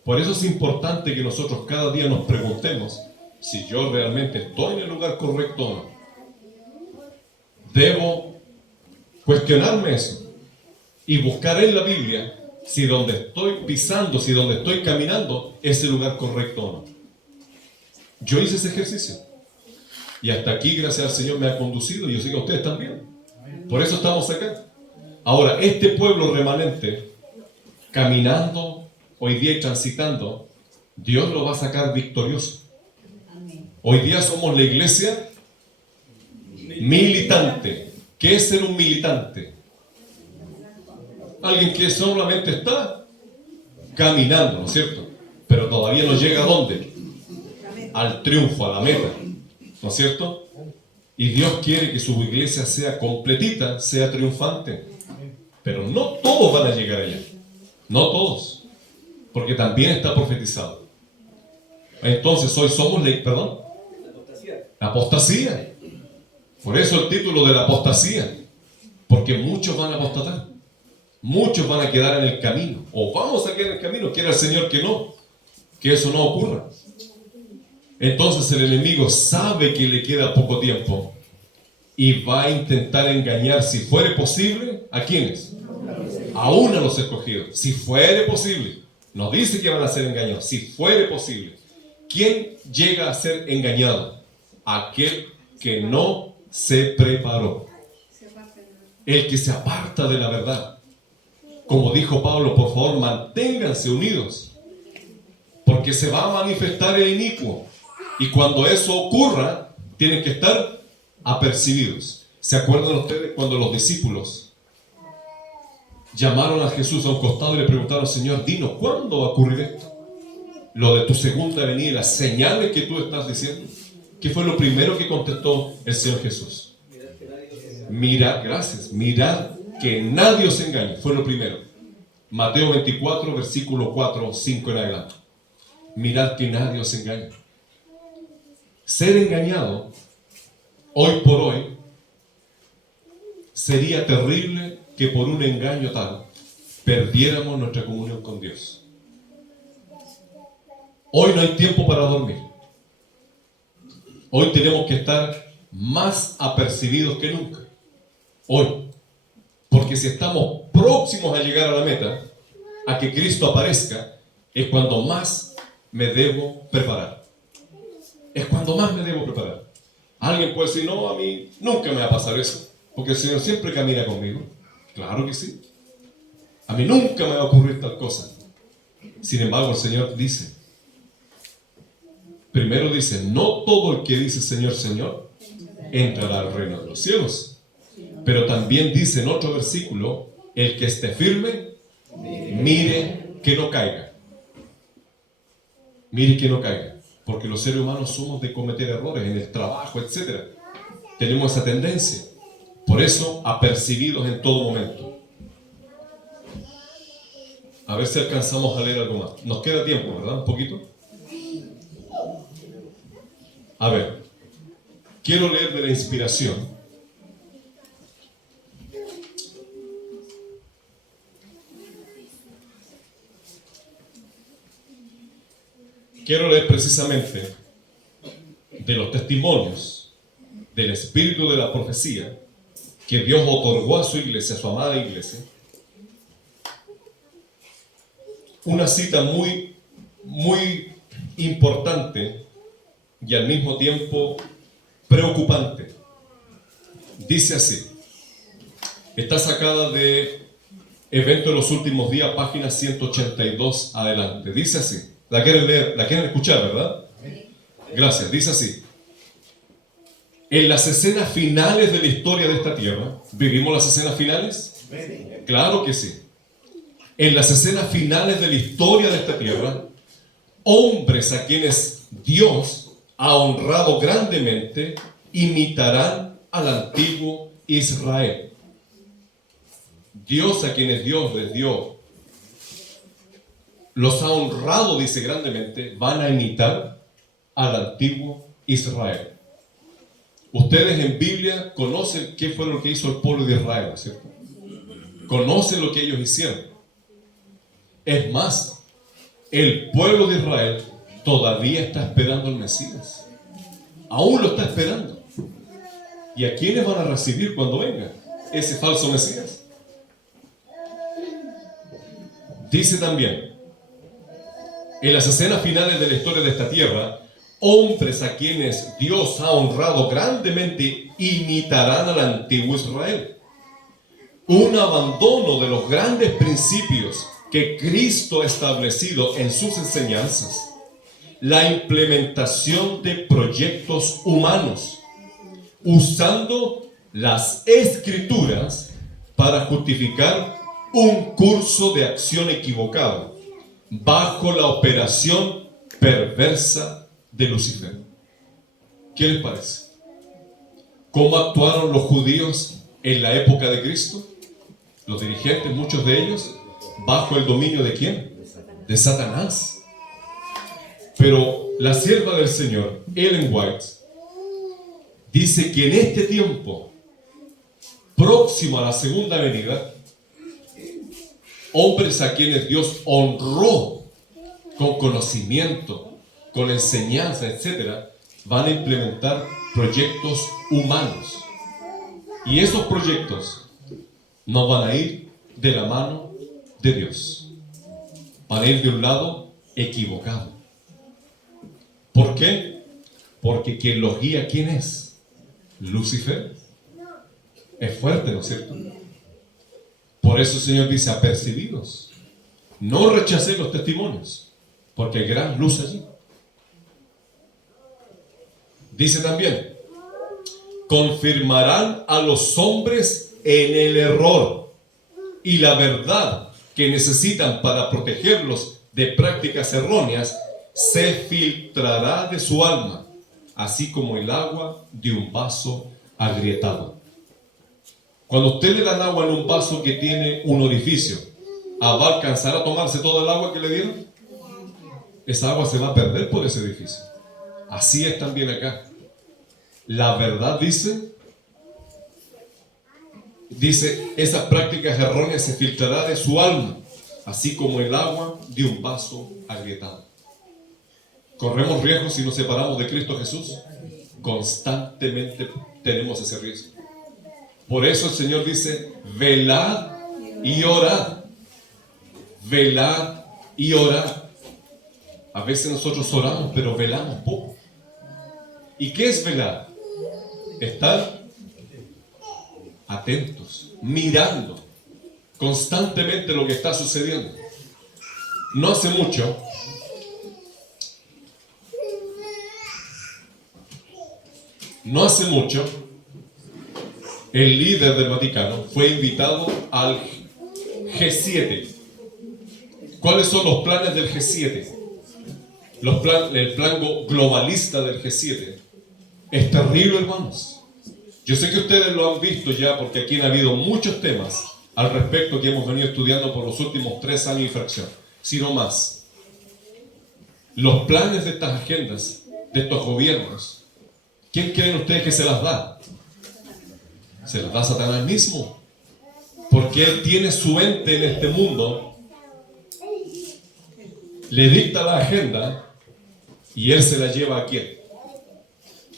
Por eso es importante que nosotros cada día nos preguntemos si yo realmente estoy en el lugar correcto o no. Debo cuestionarme eso y buscar en la Biblia si donde estoy pisando, si donde estoy caminando es el lugar correcto o no. Yo hice ese ejercicio y hasta aquí, gracias al Señor, me ha conducido y yo sé que ustedes también. Por eso estamos acá. Ahora, este pueblo remanente, caminando hoy día y transitando, Dios lo va a sacar victorioso. Hoy día somos la iglesia militante. ¿Qué es ser un militante? Alguien que solamente está caminando, ¿no es cierto? Pero todavía no llega a ¿dónde? Al triunfo, a la meta, ¿no es cierto? Y Dios quiere que su iglesia sea completita, sea triunfante. Pero no todos van a llegar allá. No todos. Porque también está profetizado. Entonces hoy somos la apostasía. Por eso el título de la apostasía. Porque muchos van a apostatar. Muchos van a quedar en el camino. O vamos a quedar en el camino. Quiera el Señor que no. Que eso no ocurra. Entonces el enemigo sabe que le queda poco tiempo. Y va a intentar engañar, si fuere posible, ¿a quiénes? Aún a los escogidos. Si fuere posible. No dice que van a ser engañados. Si fuere posible. ¿Quién llega a ser engañado? Aquel que no se preparó. El que se aparta de la verdad. Como dijo Pablo, por favor, manténganse unidos. Porque se va a manifestar el inicuo. Y cuando eso ocurra, tienen que estar apercibidos. ¿Se acuerdan ustedes cuando los discípulos llamaron a Jesús a un costado y le preguntaron, Señor, dinos, ¿cuándo va a ocurrir esto? Lo de tu segunda venida, las señales que tú estás diciendo. ¿Qué fue lo primero que contestó el Señor Jesús? Mirad, gracias, mirad que nadie os engañe. Fue lo primero. Mateo 24, versículo 4, 5 en adelante. Mirad que nadie os engañe. Ser engañado, hoy por hoy, sería terrible que por un engaño tal perdiéramos nuestra comunión con Dios. Hoy no hay tiempo para dormir. Hoy tenemos que estar más apercibidos que nunca. Hoy. Porque si estamos próximos a llegar a la meta, a que Cristo aparezca, es cuando más me debo preparar. Es cuando más me debo preparar. Alguien puede decir, no, a mí nunca me va a pasar eso, porque el Señor siempre camina conmigo. Claro que sí. A mí nunca me va a ocurrir tal cosa. Sin embargo, el Señor dice, primero dice, no todo el que dice Señor, Señor, entrará al reino de los cielos. Pero también dice en otro versículo, el que esté firme, mire que no caiga. Mire que no caiga. Porque los seres humanos somos de cometer errores en el trabajo, etc. Tenemos esa tendencia. Por eso, apercibidos en todo momento. A ver si alcanzamos a leer algo más. Nos queda tiempo, ¿verdad? Un poquito. A ver. Quiero leer de la inspiración. Quiero leer precisamente de los testimonios del espíritu de la profecía que Dios otorgó a su iglesia, a su amada iglesia. Una cita muy, muy importante y al mismo tiempo preocupante. Dice así, está sacada de Evento de los Últimos Días, página 182 adelante. Dice así. La quieren leer, la quieren escuchar, ¿verdad? Gracias, dice así. En las escenas finales de la historia de esta tierra, ¿vivimos las escenas finales? Claro que sí. En las escenas finales de la historia de esta tierra, hombres a quienes Dios ha honrado grandemente imitarán al antiguo Israel. Dios a quienes Dios les dio, los ha honrado, dice grandemente, van a imitar al antiguo Israel. Ustedes en Biblia conocen qué fue lo que hizo el pueblo de Israel, ¿cierto? Conocen lo que ellos hicieron. Es más, el pueblo de Israel todavía está esperando al Mesías. Aún lo está esperando. ¿Y a quiénes van a recibir cuando venga ese falso Mesías? Dice también, en las escenas finales de la historia de esta tierra, hombres a quienes Dios ha honrado grandemente imitarán al antiguo Israel. Un abandono de los grandes principios que Cristo ha establecido en sus enseñanzas, la implementación de proyectos humanos, usando las escrituras para justificar un curso de acción equivocado, bajo la operación perversa de Lucifer. ¿Qué les parece? ¿Cómo actuaron los judíos en la época de Cristo? Los dirigentes, muchos de ellos, bajo el dominio ¿de quién? De Satanás. Pero la sierva del Señor, Ellen White, dice que en este tiempo, próximo a la segunda venida, hombres a quienes Dios honró con conocimiento, con enseñanza, etc., van a implementar proyectos humanos. Y esos proyectos no van a ir de la mano de Dios. Van a ir de un lado equivocado. ¿Por qué? Porque quien los guía, ¿quién es? Lucifer. Es fuerte, ¿no es cierto? Por eso el Señor dice, apercibidos, no rechacéis los testimonios, porque hay gran luz allí. Dice también, confirmarán a los hombres en el error y la verdad que necesitan para protegerlos de prácticas erróneas se filtrará de su alma, así como el agua de un vaso agrietado. Cuando usted le dan agua en un vaso que tiene un orificio, ¿va a alcanzar a tomarse todo el agua que le dieron? Esa agua se va a perder por ese orificio. Así es también acá. La verdad dice, esas prácticas erróneas se filtrará de su alma, así como el agua de un vaso agrietado. ¿Corremos riesgo si nos separamos de Cristo Jesús? Constantemente tenemos ese riesgo. Por eso el Señor dice, velad y orad. Velad y orad. A veces nosotros oramos, pero velamos poco. ¿Y qué es velar? Estar atentos, mirando constantemente lo que está sucediendo. No hace mucho, el líder del Vaticano fue invitado al G7. ¿Cuáles son los planes del G7? El plan globalista del G7 es terrible, hermanos. Yo sé que ustedes lo han visto ya, porque aquí han habido muchos temas al respecto que hemos venido estudiando por los últimos 3 años y fracción, sino más. Los planes de estas agendas, de estos gobiernos, ¿quién creen ustedes que se las da? Se las da Satanás mismo, porque él tiene su ente en este mundo, le dicta la agenda y él se la lleva ¿a quién?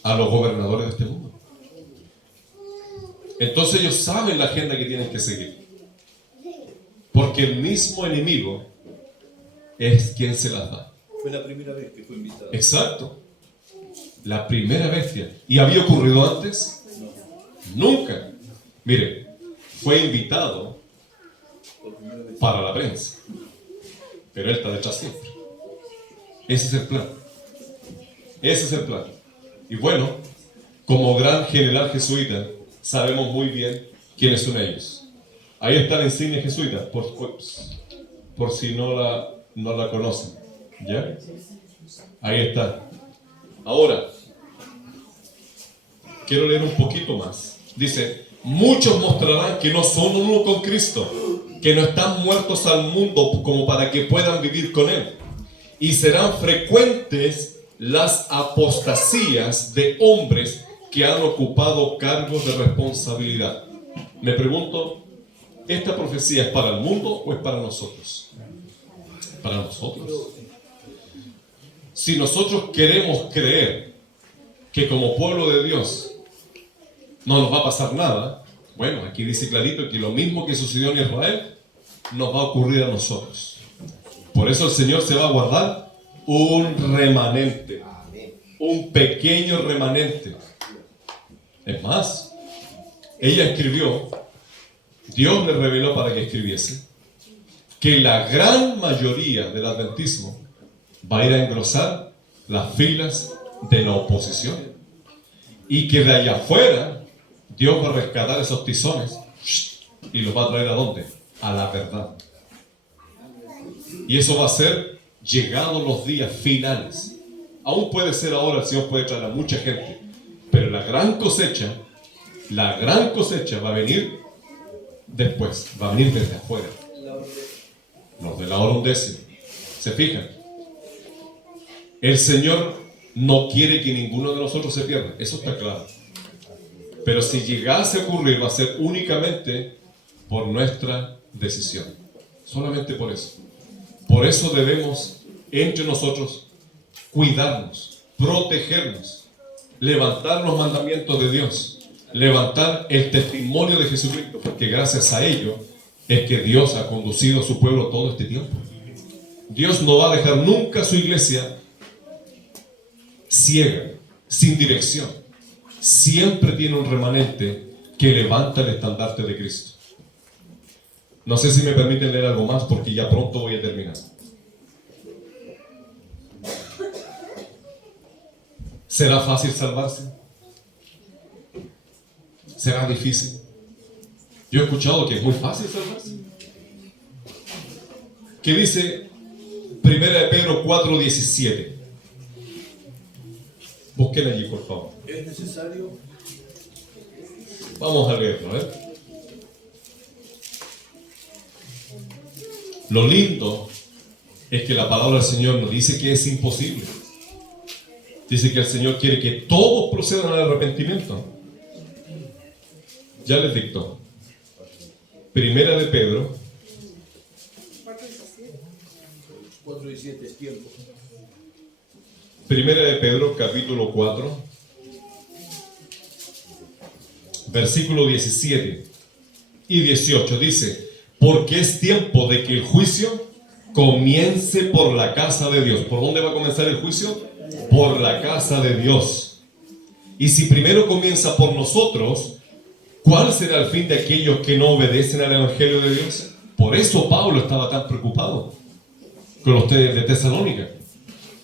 A los gobernadores de este mundo. Entonces ellos saben la agenda que tienen que seguir, porque el mismo enemigo es quien se las da. Fue la primera vez que fue invitado. Exacto. La primera bestia. ¿Y había ocurrido antes? No. Nunca. Mire, fue invitado para la prensa, pero él está detrás siempre. Ese es el plan. Ese es el plan. Y bueno, como gran general jesuita, sabemos muy bien quiénes son ellos. Ahí está la insignia jesuita, por si no la conocen. ¿Ya? Ahí está. Ahora, quiero leer un poquito más. Dice, muchos mostrarán que no son uno con Cristo, que no están muertos al mundo como para que puedan vivir con Él. Y serán frecuentes las apostasías de hombres que han ocupado cargos de responsabilidad. Me pregunto, ¿esta profecía es para el mundo o es para nosotros? Para nosotros. Si nosotros queremos creer que como pueblo de Dios no nos va a pasar nada, bueno, aquí dice clarito que lo mismo que sucedió en Israel nos va a ocurrir a nosotros. Por eso el Señor se va a guardar un remanente, un pequeño remanente. Es más, ella escribió, Dios le reveló para que escribiese, que la gran mayoría del adventismo va a ir a engrosar las filas de la oposición y que de allá afuera Dios va a rescatar esos tizones y los va a traer ¿a dónde? A la verdad. Y eso va a ser llegados los días finales. Aún puede ser ahora, el Señor puede traer a mucha gente, pero la gran cosecha va a venir después, va a venir desde afuera. Los de la hora undécima. ¿Se fijan? El Señor no quiere que ninguno de nosotros se pierda, eso está claro. Pero si llegase a ocurrir, va a ser únicamente por nuestra decisión. Solamente por eso. Por eso debemos, entre nosotros, cuidarnos, protegernos, levantar los mandamientos de Dios, levantar el testimonio de Jesucristo, porque gracias a ello es que Dios ha conducido a su pueblo todo este tiempo. Dios no va a dejar nunca a su iglesia ciega, sin dirección. Siempre tiene un remanente que levanta el estandarte de Cristo. No sé si me permiten leer algo más porque ya pronto voy a terminar. ¿Será fácil salvarse? ¿Será difícil? Yo he escuchado que es muy fácil salvarse. ¿Qué dice 1 de Pedro 4:17? Busquen allí, por favor. Es necesario. Vamos a leerlo, Lo lindo es que la palabra del Señor nos dice que es imposible. Dice que el Señor quiere que todos procedan al arrepentimiento. Ya les dictó. 1 de Pedro 4:17 es tiempo. 1 de Pedro, capítulo 4, versículo 17 y 18, dice, porque es tiempo de que el juicio comience por la casa de Dios. ¿Por dónde va a comenzar el juicio? Por la casa de Dios. Y si primero comienza por nosotros, ¿cuál será el fin de aquellos que no obedecen al Evangelio de Dios? Por eso Pablo estaba tan preocupado con ustedes de Tesalónica.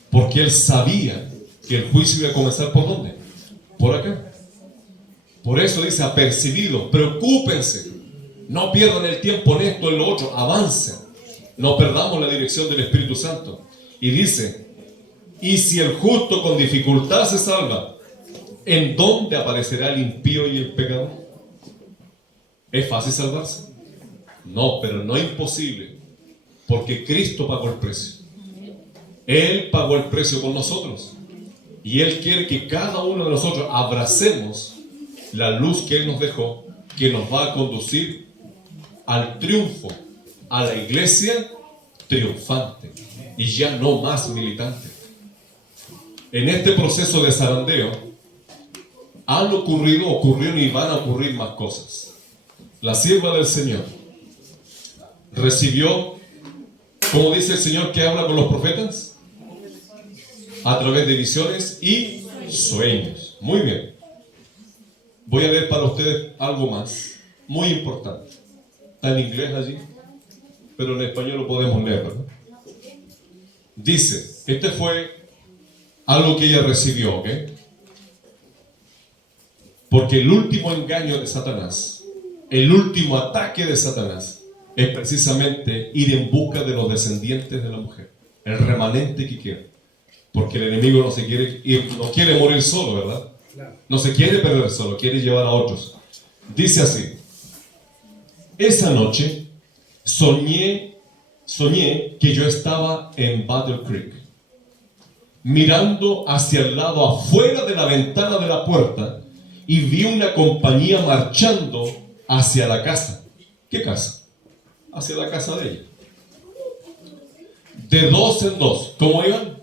Porque él sabía que el juicio iba a comenzar ¿por dónde? Por acá. Por eso dice, apercibido, preocúpense. No pierdan el tiempo en esto, en lo otro, avancen. No perdamos la dirección del Espíritu Santo. Y dice, y si el justo con dificultad se salva, ¿en dónde aparecerá el impío y el pecador? ¿Es fácil salvarse? No, pero no es imposible, porque Cristo pagó el precio. Él pagó el precio por nosotros. Y Él quiere que cada uno de nosotros abracemos la luz que Él nos dejó, que nos va a conducir al triunfo, a la iglesia triunfante y ya no más militante. En este proceso de zarandeo ocurrieron y van a ocurrir más cosas. La sierva del Señor recibió, como dice el Señor que habla con los profetas, a través de visiones y sueños. Muy bien. Voy a leer para ustedes algo más, muy importante. Está en inglés allí, pero en español lo podemos leer, ¿verdad? Dice, este fue algo que ella recibió, ¿ok? Porque el último engaño de Satanás, el último ataque de Satanás, es precisamente ir en busca de los descendientes de la mujer, el remanente que queda. Porque el enemigo no se quiere ir, no quiere morir solo, ¿verdad? No se quiere perder solo, quiere llevar a otros. Dice así: esa noche soñé que yo estaba en Battle Creek, mirando hacia el lado afuera de la ventana de la puerta, y vi una compañía marchando hacia la casa. ¿Qué casa? Hacia la casa de ella. De dos en dos. ¿Cómo iban?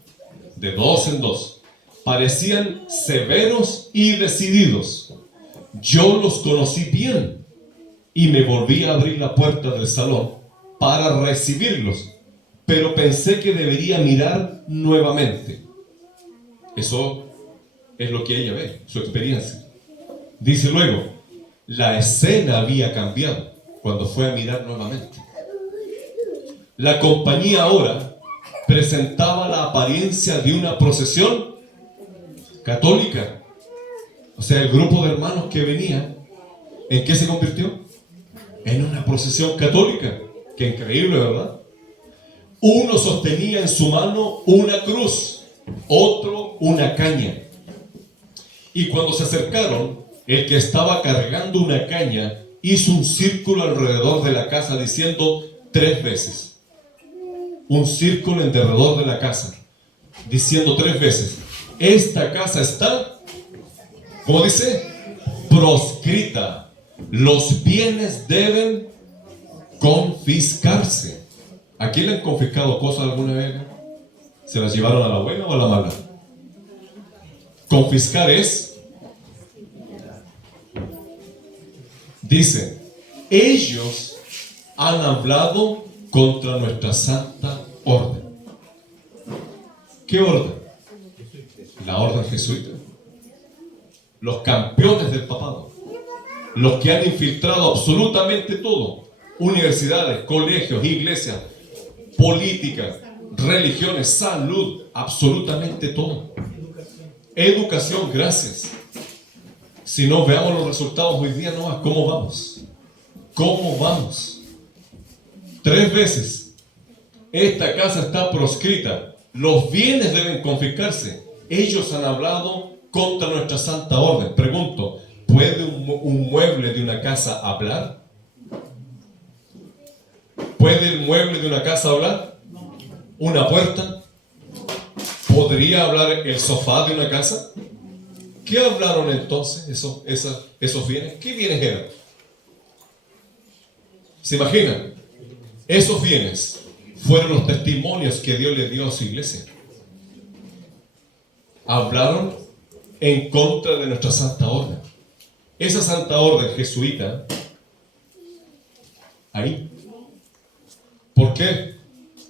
De dos en dos. Parecían severos y decididos. Yo los conocí bien y me volví a abrir la puerta del salón para recibirlos, pero pensé que debería mirar nuevamente. Eso es lo que ella ve, su experiencia. Dice luego, la escena había cambiado cuando fue a mirar nuevamente. La compañía ahora presentaba la apariencia de una procesión católica. O sea, el grupo de hermanos que venía, ¿en qué se convirtió? En una procesión católica. Qué increíble, ¿verdad? Uno sostenía en su mano una cruz, otro una caña. Y cuando se acercaron, el que estaba cargando una caña hizo un círculo alrededor de la casa diciendo 3 veces. Un círculo alrededor de la casa, diciendo 3 veces: esta casa está, ¿cómo dice? Proscrita. Los bienes deben confiscarse. ¿A quién le han confiscado cosas alguna vez? ¿Se las llevaron a la buena o a la mala? Confiscar es, dice, ellos han hablado contra nuestra santa orden. ¿Qué orden? La orden jesuita. Los campeones del papado. Los que han infiltrado absolutamente todo. Universidades, colegios, iglesias, políticas, religiones, salud, absolutamente todo. Educación, gracias. Si no, veamos los resultados hoy día nomás. ¿Cómo vamos? ¿Cómo vamos? 3 veces. Esta casa está proscrita. Los bienes deben confiscarse. Ellos han hablado contra nuestra santa orden. Pregunto, ¿puede un mueble de una casa hablar? ¿Puede el mueble de una casa hablar? ¿Una puerta? ¿Podría hablar el sofá de una casa? ¿Qué hablaron entonces esos bienes? ¿Qué bienes eran? ¿Se imaginan? Esos bienes fueron los testimonios que Dios le dio a su iglesia. Hablaron en contra de nuestra santa orden. Esa santa orden jesuita, ahí. ¿Por qué?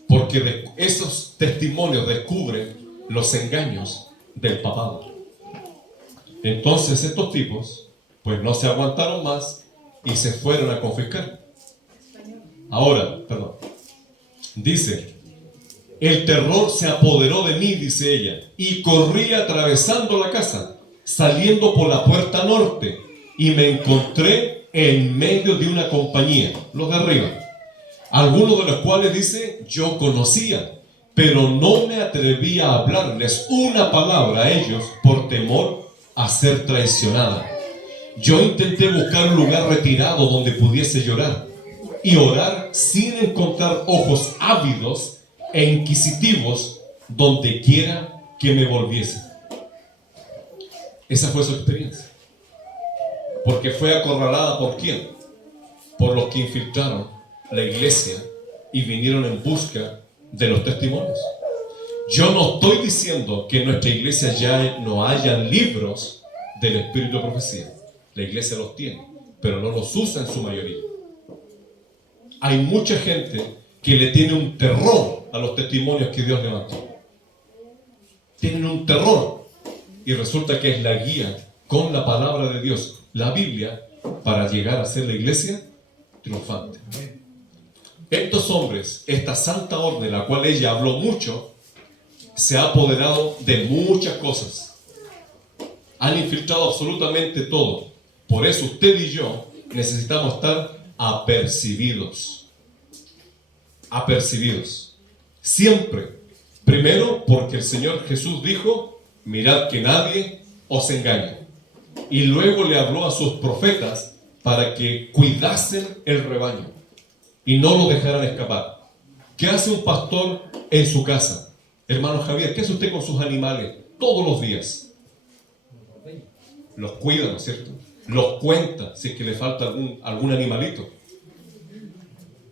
Porque esos testimonios descubren los engaños del papado. Entonces estos tipos, pues no se aguantaron más y se fueron a confiscar. Ahora, dice, el terror se apoderó de mí, dice ella, y corrí atravesando la casa, saliendo por la puerta norte, y me encontré en medio de una compañía, los de arriba, algunos de los cuales dice, yo conocía, pero no me atrevía a hablarles una palabra a ellos por temor a ser traicionada. Yo intenté buscar un lugar retirado donde pudiese llorar y orar sin encontrar ojos ávidos e inquisitivos donde quiera que me volviese. Esa fue su experiencia. Porque fue acorralada ¿por quién? Por los que infiltraron la iglesia y vinieron en busca de los testimonios. Yo no estoy diciendo que en nuestra iglesia ya no hayan libros del espíritu de profecía. La iglesia los tiene, pero no los usa en su mayoría. Hay mucha gente que le tiene un terror a los testimonios que Dios levantó. Tienen un terror. Y resulta que es la guía con la palabra de Dios, la Biblia, para llegar a ser la iglesia triunfante. Estos hombres, esta santa orden, de la cual ella habló mucho, se ha apoderado de muchas cosas. Han infiltrado absolutamente todo. Por eso usted y yo necesitamos estar apercibidos. Apercibidos. Siempre. Primero, porque el Señor Jesús dijo, mirad que nadie os engañe. Y luego le habló a sus profetas para que cuidasen el rebaño y no lo dejaran escapar. ¿Qué hace un pastor en su casa? Hermano Javier, ¿qué hace usted con sus animales todos los días? Los cuida, ¿no es cierto? Los cuenta si es que le falta algún animalito.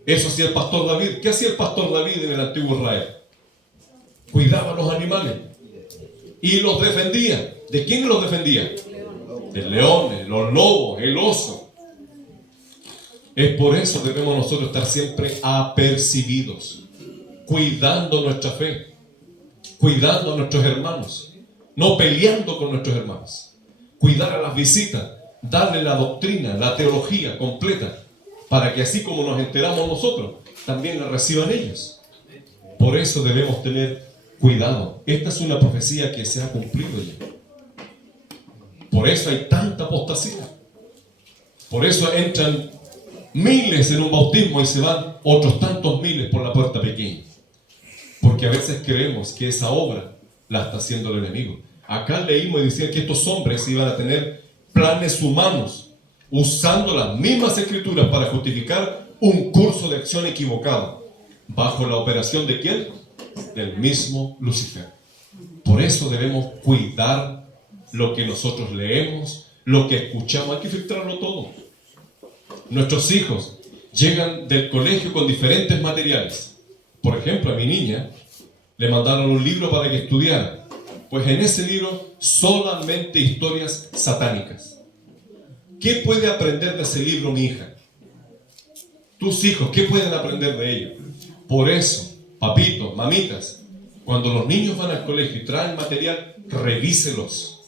Eso hacía el pastor David. ¿Qué hacía el pastor David en el antiguo Israel? Cuidaba a los animales y los defendía. ¿De quién los defendía? Del león, los lobos, el oso. Es por eso que debemos nosotros estar siempre apercibidos, cuidando nuestra fe, cuidando a nuestros hermanos, no peleando con nuestros hermanos, cuidar a las visitas, darle la doctrina, la teología completa, para que así como nos enteramos nosotros, también la reciban ellos. Por eso debemos tener cuidado. Esta es una profecía que se ha cumplido ya. Por eso hay tanta apostasía. Por eso entran miles en un bautismo y se van otros tantos miles por la puerta pequeña. Porque a veces creemos que esa obra la está haciendo el enemigo. Acá leímos y decía que estos hombres iban a tener planes humanos, usando las mismas escrituras para justificar un curso de acción equivocado, bajo la operación ¿de quién? Del mismo Lucifer. Por eso debemos cuidar lo que nosotros leemos, lo que escuchamos. Hay que filtrarlo todo. Nuestros hijos llegan del colegio con diferentes materiales. Por ejemplo, a mi niña le mandaron un libro para que estudiara. Pues en ese libro solamente historias satánicas. ¿Qué puede aprender de ese libro mi hija? Tus hijos, ¿qué pueden aprender de ello? Por eso, papitos, mamitas, cuando los niños van al colegio y traen material, revíselos.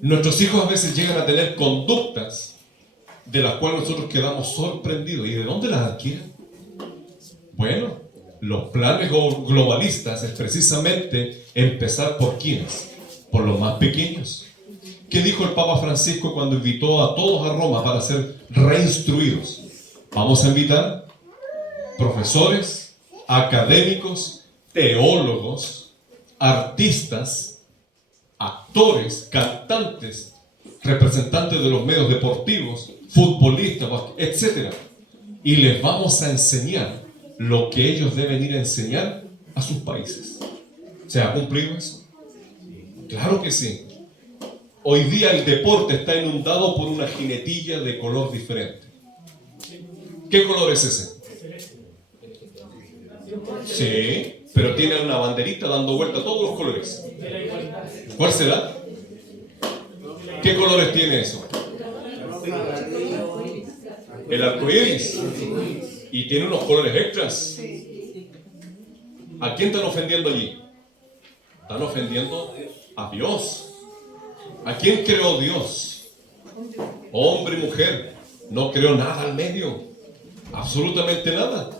Nuestros hijos a veces llegan a tener conductas de las cuales nosotros quedamos sorprendidos. ¿Y de dónde las adquieren? Bueno, los planes globalistas es precisamente empezar por ¿quiénes? Por los más pequeños. ¿Qué dijo el Papa Francisco cuando invitó a todos a Roma para ser reinstruidos? Vamos a invitar profesores, académicos, teólogos, artistas, actores, cantantes, representantes de los medios deportivos, futbolistas, etc. Y les vamos a enseñar lo que ellos deben ir a enseñar a sus países. ¿Se ha cumplido eso? Claro que sí. Hoy día el deporte está inundado por una jinetilla de color diferente. ¿Qué color es ese? Sí, pero tiene una banderita dando vuelta a todos los colores. ¿Cuál será? ¿Qué colores tiene eso? El arco iris. Y tiene unos colores extras. ¿A quién están ofendiendo allí? Están ofendiendo a Dios. ¿A quién creó Dios? Hombre y mujer. No creó nada al medio. Absolutamente nada.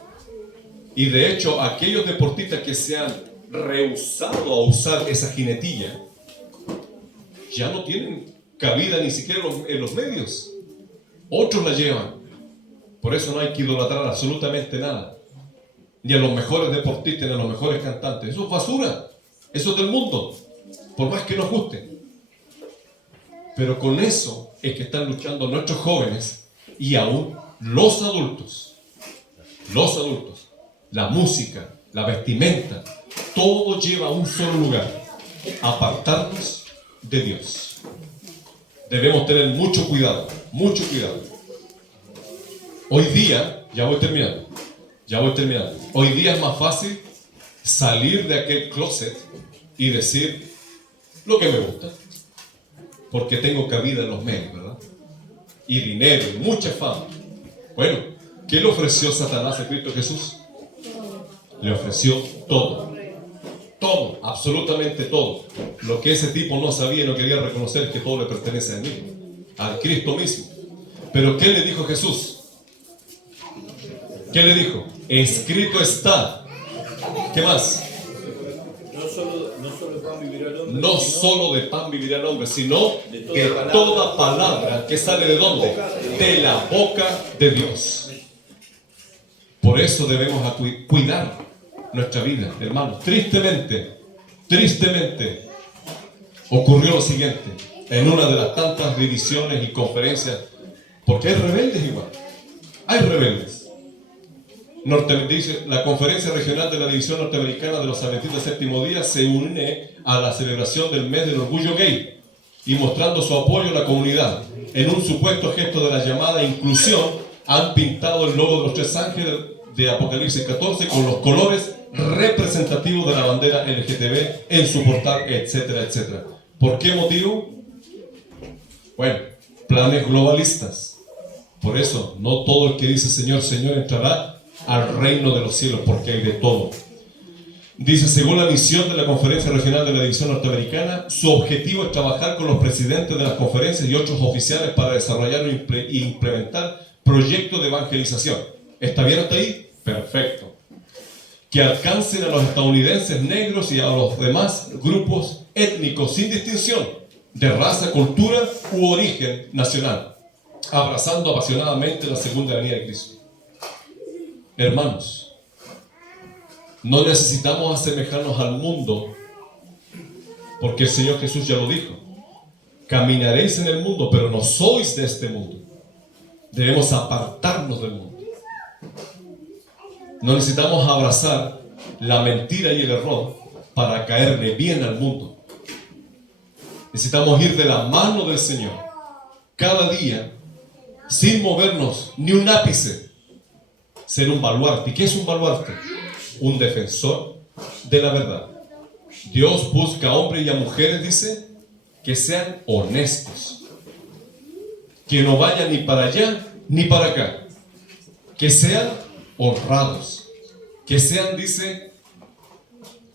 Y de hecho, aquellos deportistas que se han rehusado a usar esa jinetilla ya no tienen cabida ni siquiera en los medios. Otros la llevan. Por eso no hay que idolatrar absolutamente nada. Ni a los mejores deportistas, ni a los mejores cantantes. Eso es basura. Eso es del mundo. Por más que nos guste. Pero con eso es que están luchando nuestros jóvenes y aún los adultos. Los adultos. La música, la vestimenta, todo lleva a un solo lugar. Apartarnos de Dios. Debemos tener mucho cuidado. Mucho cuidado. Hoy día, ya voy terminando. Hoy día es más fácil salir de aquel closet y decir lo que me gusta. Porque tengo cabida en los medios, ¿verdad? Y dinero, y mucha fama. Bueno, ¿qué le ofreció Satanás a Cristo Jesús? Le ofreció todo. Todo, absolutamente todo. Lo que ese tipo no sabía y no quería reconocer es que todo le pertenece a mí, a Cristo mismo. Pero ¿qué le dijo Jesús? ¿Qué le dijo? Escrito está. ¿Qué más? No solo de pan vivirá el hombre, No sino solo de pan vivirá el hombre, sino de toda palabra que sale ¿de dónde? De la boca de Dios. Por eso debemos cuidar nuestra vida, hermanos. Tristemente, ocurrió lo siguiente, en una de las tantas divisiones y conferencias, porque hay rebeldes igual, hay rebeldes. Dice, la Conferencia Regional de la División Norteamericana de los Adventistas del Séptimo Día se une a la celebración del mes del orgullo gay y mostrando su apoyo a la comunidad. En un supuesto gesto de la llamada inclusión, han pintado el logo de los tres ángeles de Apocalipsis 14 con los colores representativos de la bandera LGTB en su portal, etcétera, etcétera. ¿Por qué motivo? Bueno, planes globalistas. Por eso, no todo el que dice Señor, Señor entrará al reino de los cielos, porque hay de todo. Dice, según la misión de la Conferencia Regional de la División Norteamericana, su objetivo es trabajar con los presidentes de las conferencias y otros oficiales para desarrollar e implementar proyectos de evangelización. ¿Está bien hasta ahí? Perfecto. Que alcancen a los estadounidenses negros y a los demás grupos étnicos sin distinción de raza, cultura u origen nacional, abrazando apasionadamente la segunda venida de Cristo. Hermanos, no necesitamos asemejarnos al mundo, porque el Señor Jesús ya lo dijo. Caminaréis en el mundo, pero no sois de este mundo. Debemos apartarnos del mundo. No necesitamos abrazar la mentira y el error para caerle bien al mundo. Necesitamos ir de la mano del Señor cada día, sin movernos ni un ápice. Ser un baluarte. ¿Y qué es un baluarte? Un defensor de la verdad. Dios busca a hombres y a mujeres, dice, que sean honestos, que no vayan ni para allá ni para acá, que sean honrados, que sean, dice,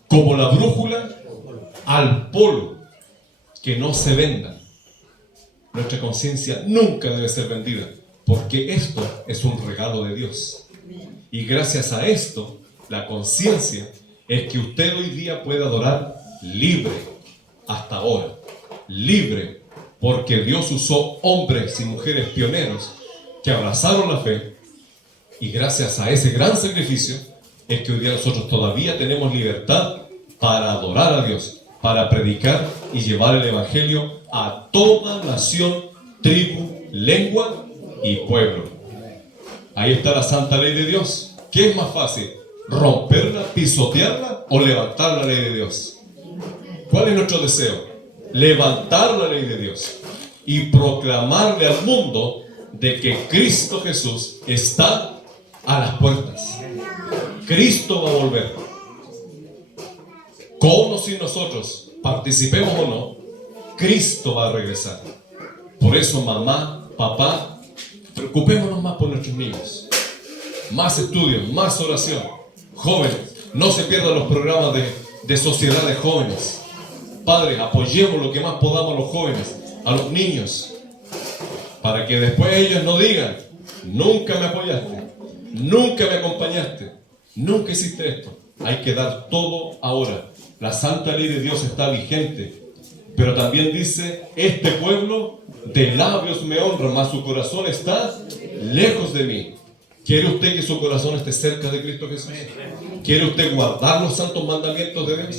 como la brújula al polo, que no se vendan. Nuestra conciencia nunca debe ser vendida, porque esto es un regalo de Dios. Y gracias a esto, la conciencia es que usted hoy día puede adorar libre, hasta ahora, libre, porque Dios usó hombres y mujeres pioneros que abrazaron la fe, y gracias a ese gran sacrificio es que hoy día nosotros todavía tenemos libertad para adorar a Dios, para predicar y llevar el Evangelio a toda nación, tribu, lengua y pueblo. Ahí está la santa ley de Dios. ¿Qué es más fácil? ¿Romperla, pisotearla o levantar la ley de Dios? ¿Cuál es nuestro deseo? Levantar la ley de Dios y proclamarle al mundo de que Cristo Jesús está a las puertas. Cristo va a volver. Con o sin nosotros, participemos o no, Cristo va a regresar. Por eso, mamá, papá, preocupémonos más por nuestros niños. Más estudios, más oración. Jóvenes, no se pierdan los programas de sociedad de jóvenes. Padres, apoyemos lo que más podamos a los jóvenes, a los niños, para que después ellos no digan, nunca me apoyaste, nunca me acompañaste, nunca hiciste esto. Hay que dar todo ahora. La santa ley de Dios está vigente, pero también dice, este pueblo de labios me honra, mas su corazón está lejos de mí. ¿Quiere usted que su corazón esté cerca de Cristo Jesús? ¿Quiere usted guardar los santos mandamientos de Dios?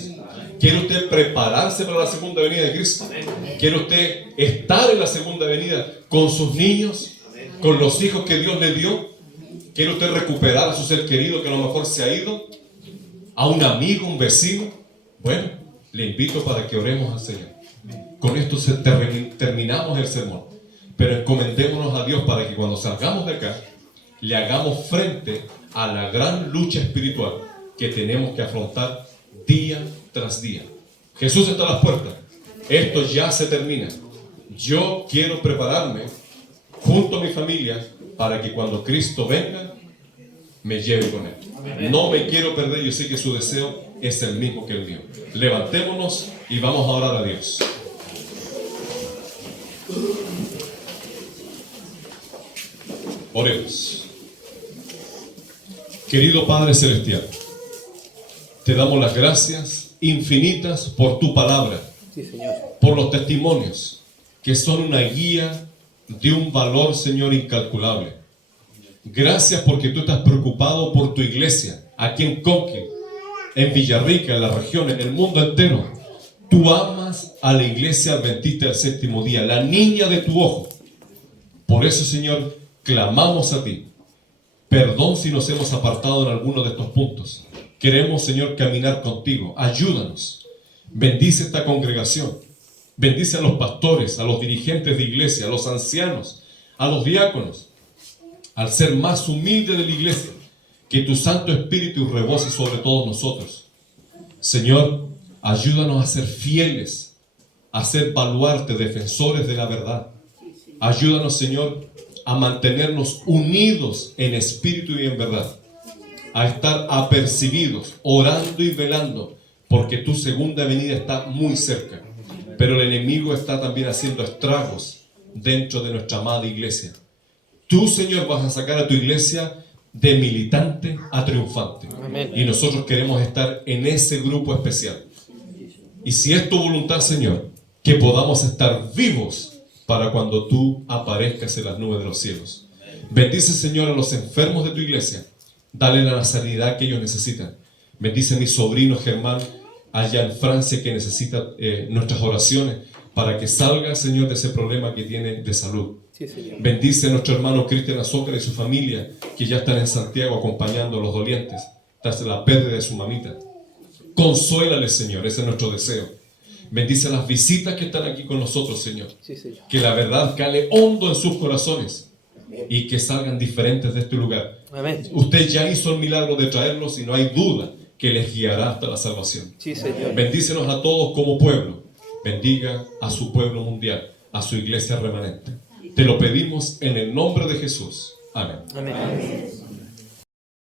¿Quiere usted prepararse para la segunda venida de Cristo? ¿Quiere usted estar en la segunda venida con sus niños, con los hijos que Dios le dio? ¿Quiere usted recuperar a su ser querido que a lo mejor se ha ido? ¿A un amigo, un vecino? Bueno, le invito para que oremos al Señor. Con esto terminamos el sermón. Pero encomendémonos a Dios para que cuando salgamos de acá, le hagamos frente a la gran lucha espiritual que tenemos que afrontar día tras día. Jesús está a las puertas. Esto ya se termina. Yo quiero prepararme junto a mi familia para que cuando Cristo venga, me lleve con Él. No me quiero perder. Yo sé que su deseo es el mismo que el mío. Levantémonos y vamos a orar a Dios. Oremos. Querido Padre Celestial, te damos las gracias infinitas por tu palabra, Sí, Señor. por los testimonios, que son una guía de un valor, Señor, incalculable. Gracias porque tú estás preocupado por tu iglesia, aquí en Conquil, en Villarrica, en la región, en el mundo entero. Tú amas a la iglesia adventista del séptimo día, la niña de tu ojo. Por eso, Señor, clamamos a ti. Perdón si nos hemos apartado en alguno de estos puntos. Queremos, Señor, caminar contigo. Ayúdanos. Bendice esta congregación. Bendice a los pastores, a los dirigentes de iglesia, a los ancianos, a los diáconos. Al ser más humilde de la iglesia, que tu Santo Espíritu rebose sobre todos nosotros. Señor, ayúdanos a ser fieles, a ser baluarte, defensores de la verdad. Ayúdanos, Señor, a mantenernos unidos en espíritu y en verdad, a estar apercibidos, orando y velando, porque tu segunda venida está muy cerca. Pero el enemigo está también haciendo estragos dentro de nuestra amada iglesia. Tú, Señor, vas a sacar a tu iglesia de militante a triunfante. Amén. Y nosotros queremos estar en ese grupo especial. Y si es tu voluntad, Señor, que podamos estar vivos para cuando tú aparezcas en las nubes de los cielos. Bendice, Señor, a los enfermos de tu iglesia. Dale la sanidad que ellos necesitan. Bendice a mi sobrino Germán allá en Francia, que necesita nuestras oraciones para que salga, Señor, de ese problema que tiene de salud. Sí, Señor. Bendice a nuestro hermano Cristian Azócar y su familia, que ya están en Santiago acompañando a los dolientes tras la pérdida de su mamita. Consuélale, Señor, ese es nuestro deseo. Bendice a las visitas que están aquí con nosotros, Señor. Sí, Señor. Que la verdad cale hondo en sus corazones y que salgan diferentes de este lugar. Amén. Usted ya hizo el milagro de traerlos y no hay duda que les guiará hasta la salvación. Sí, Señor. Bendícenos a todos como pueblo. Bendiga a su pueblo mundial, a su iglesia remanente. Te lo pedimos en el nombre de Jesús. Amén. Amén.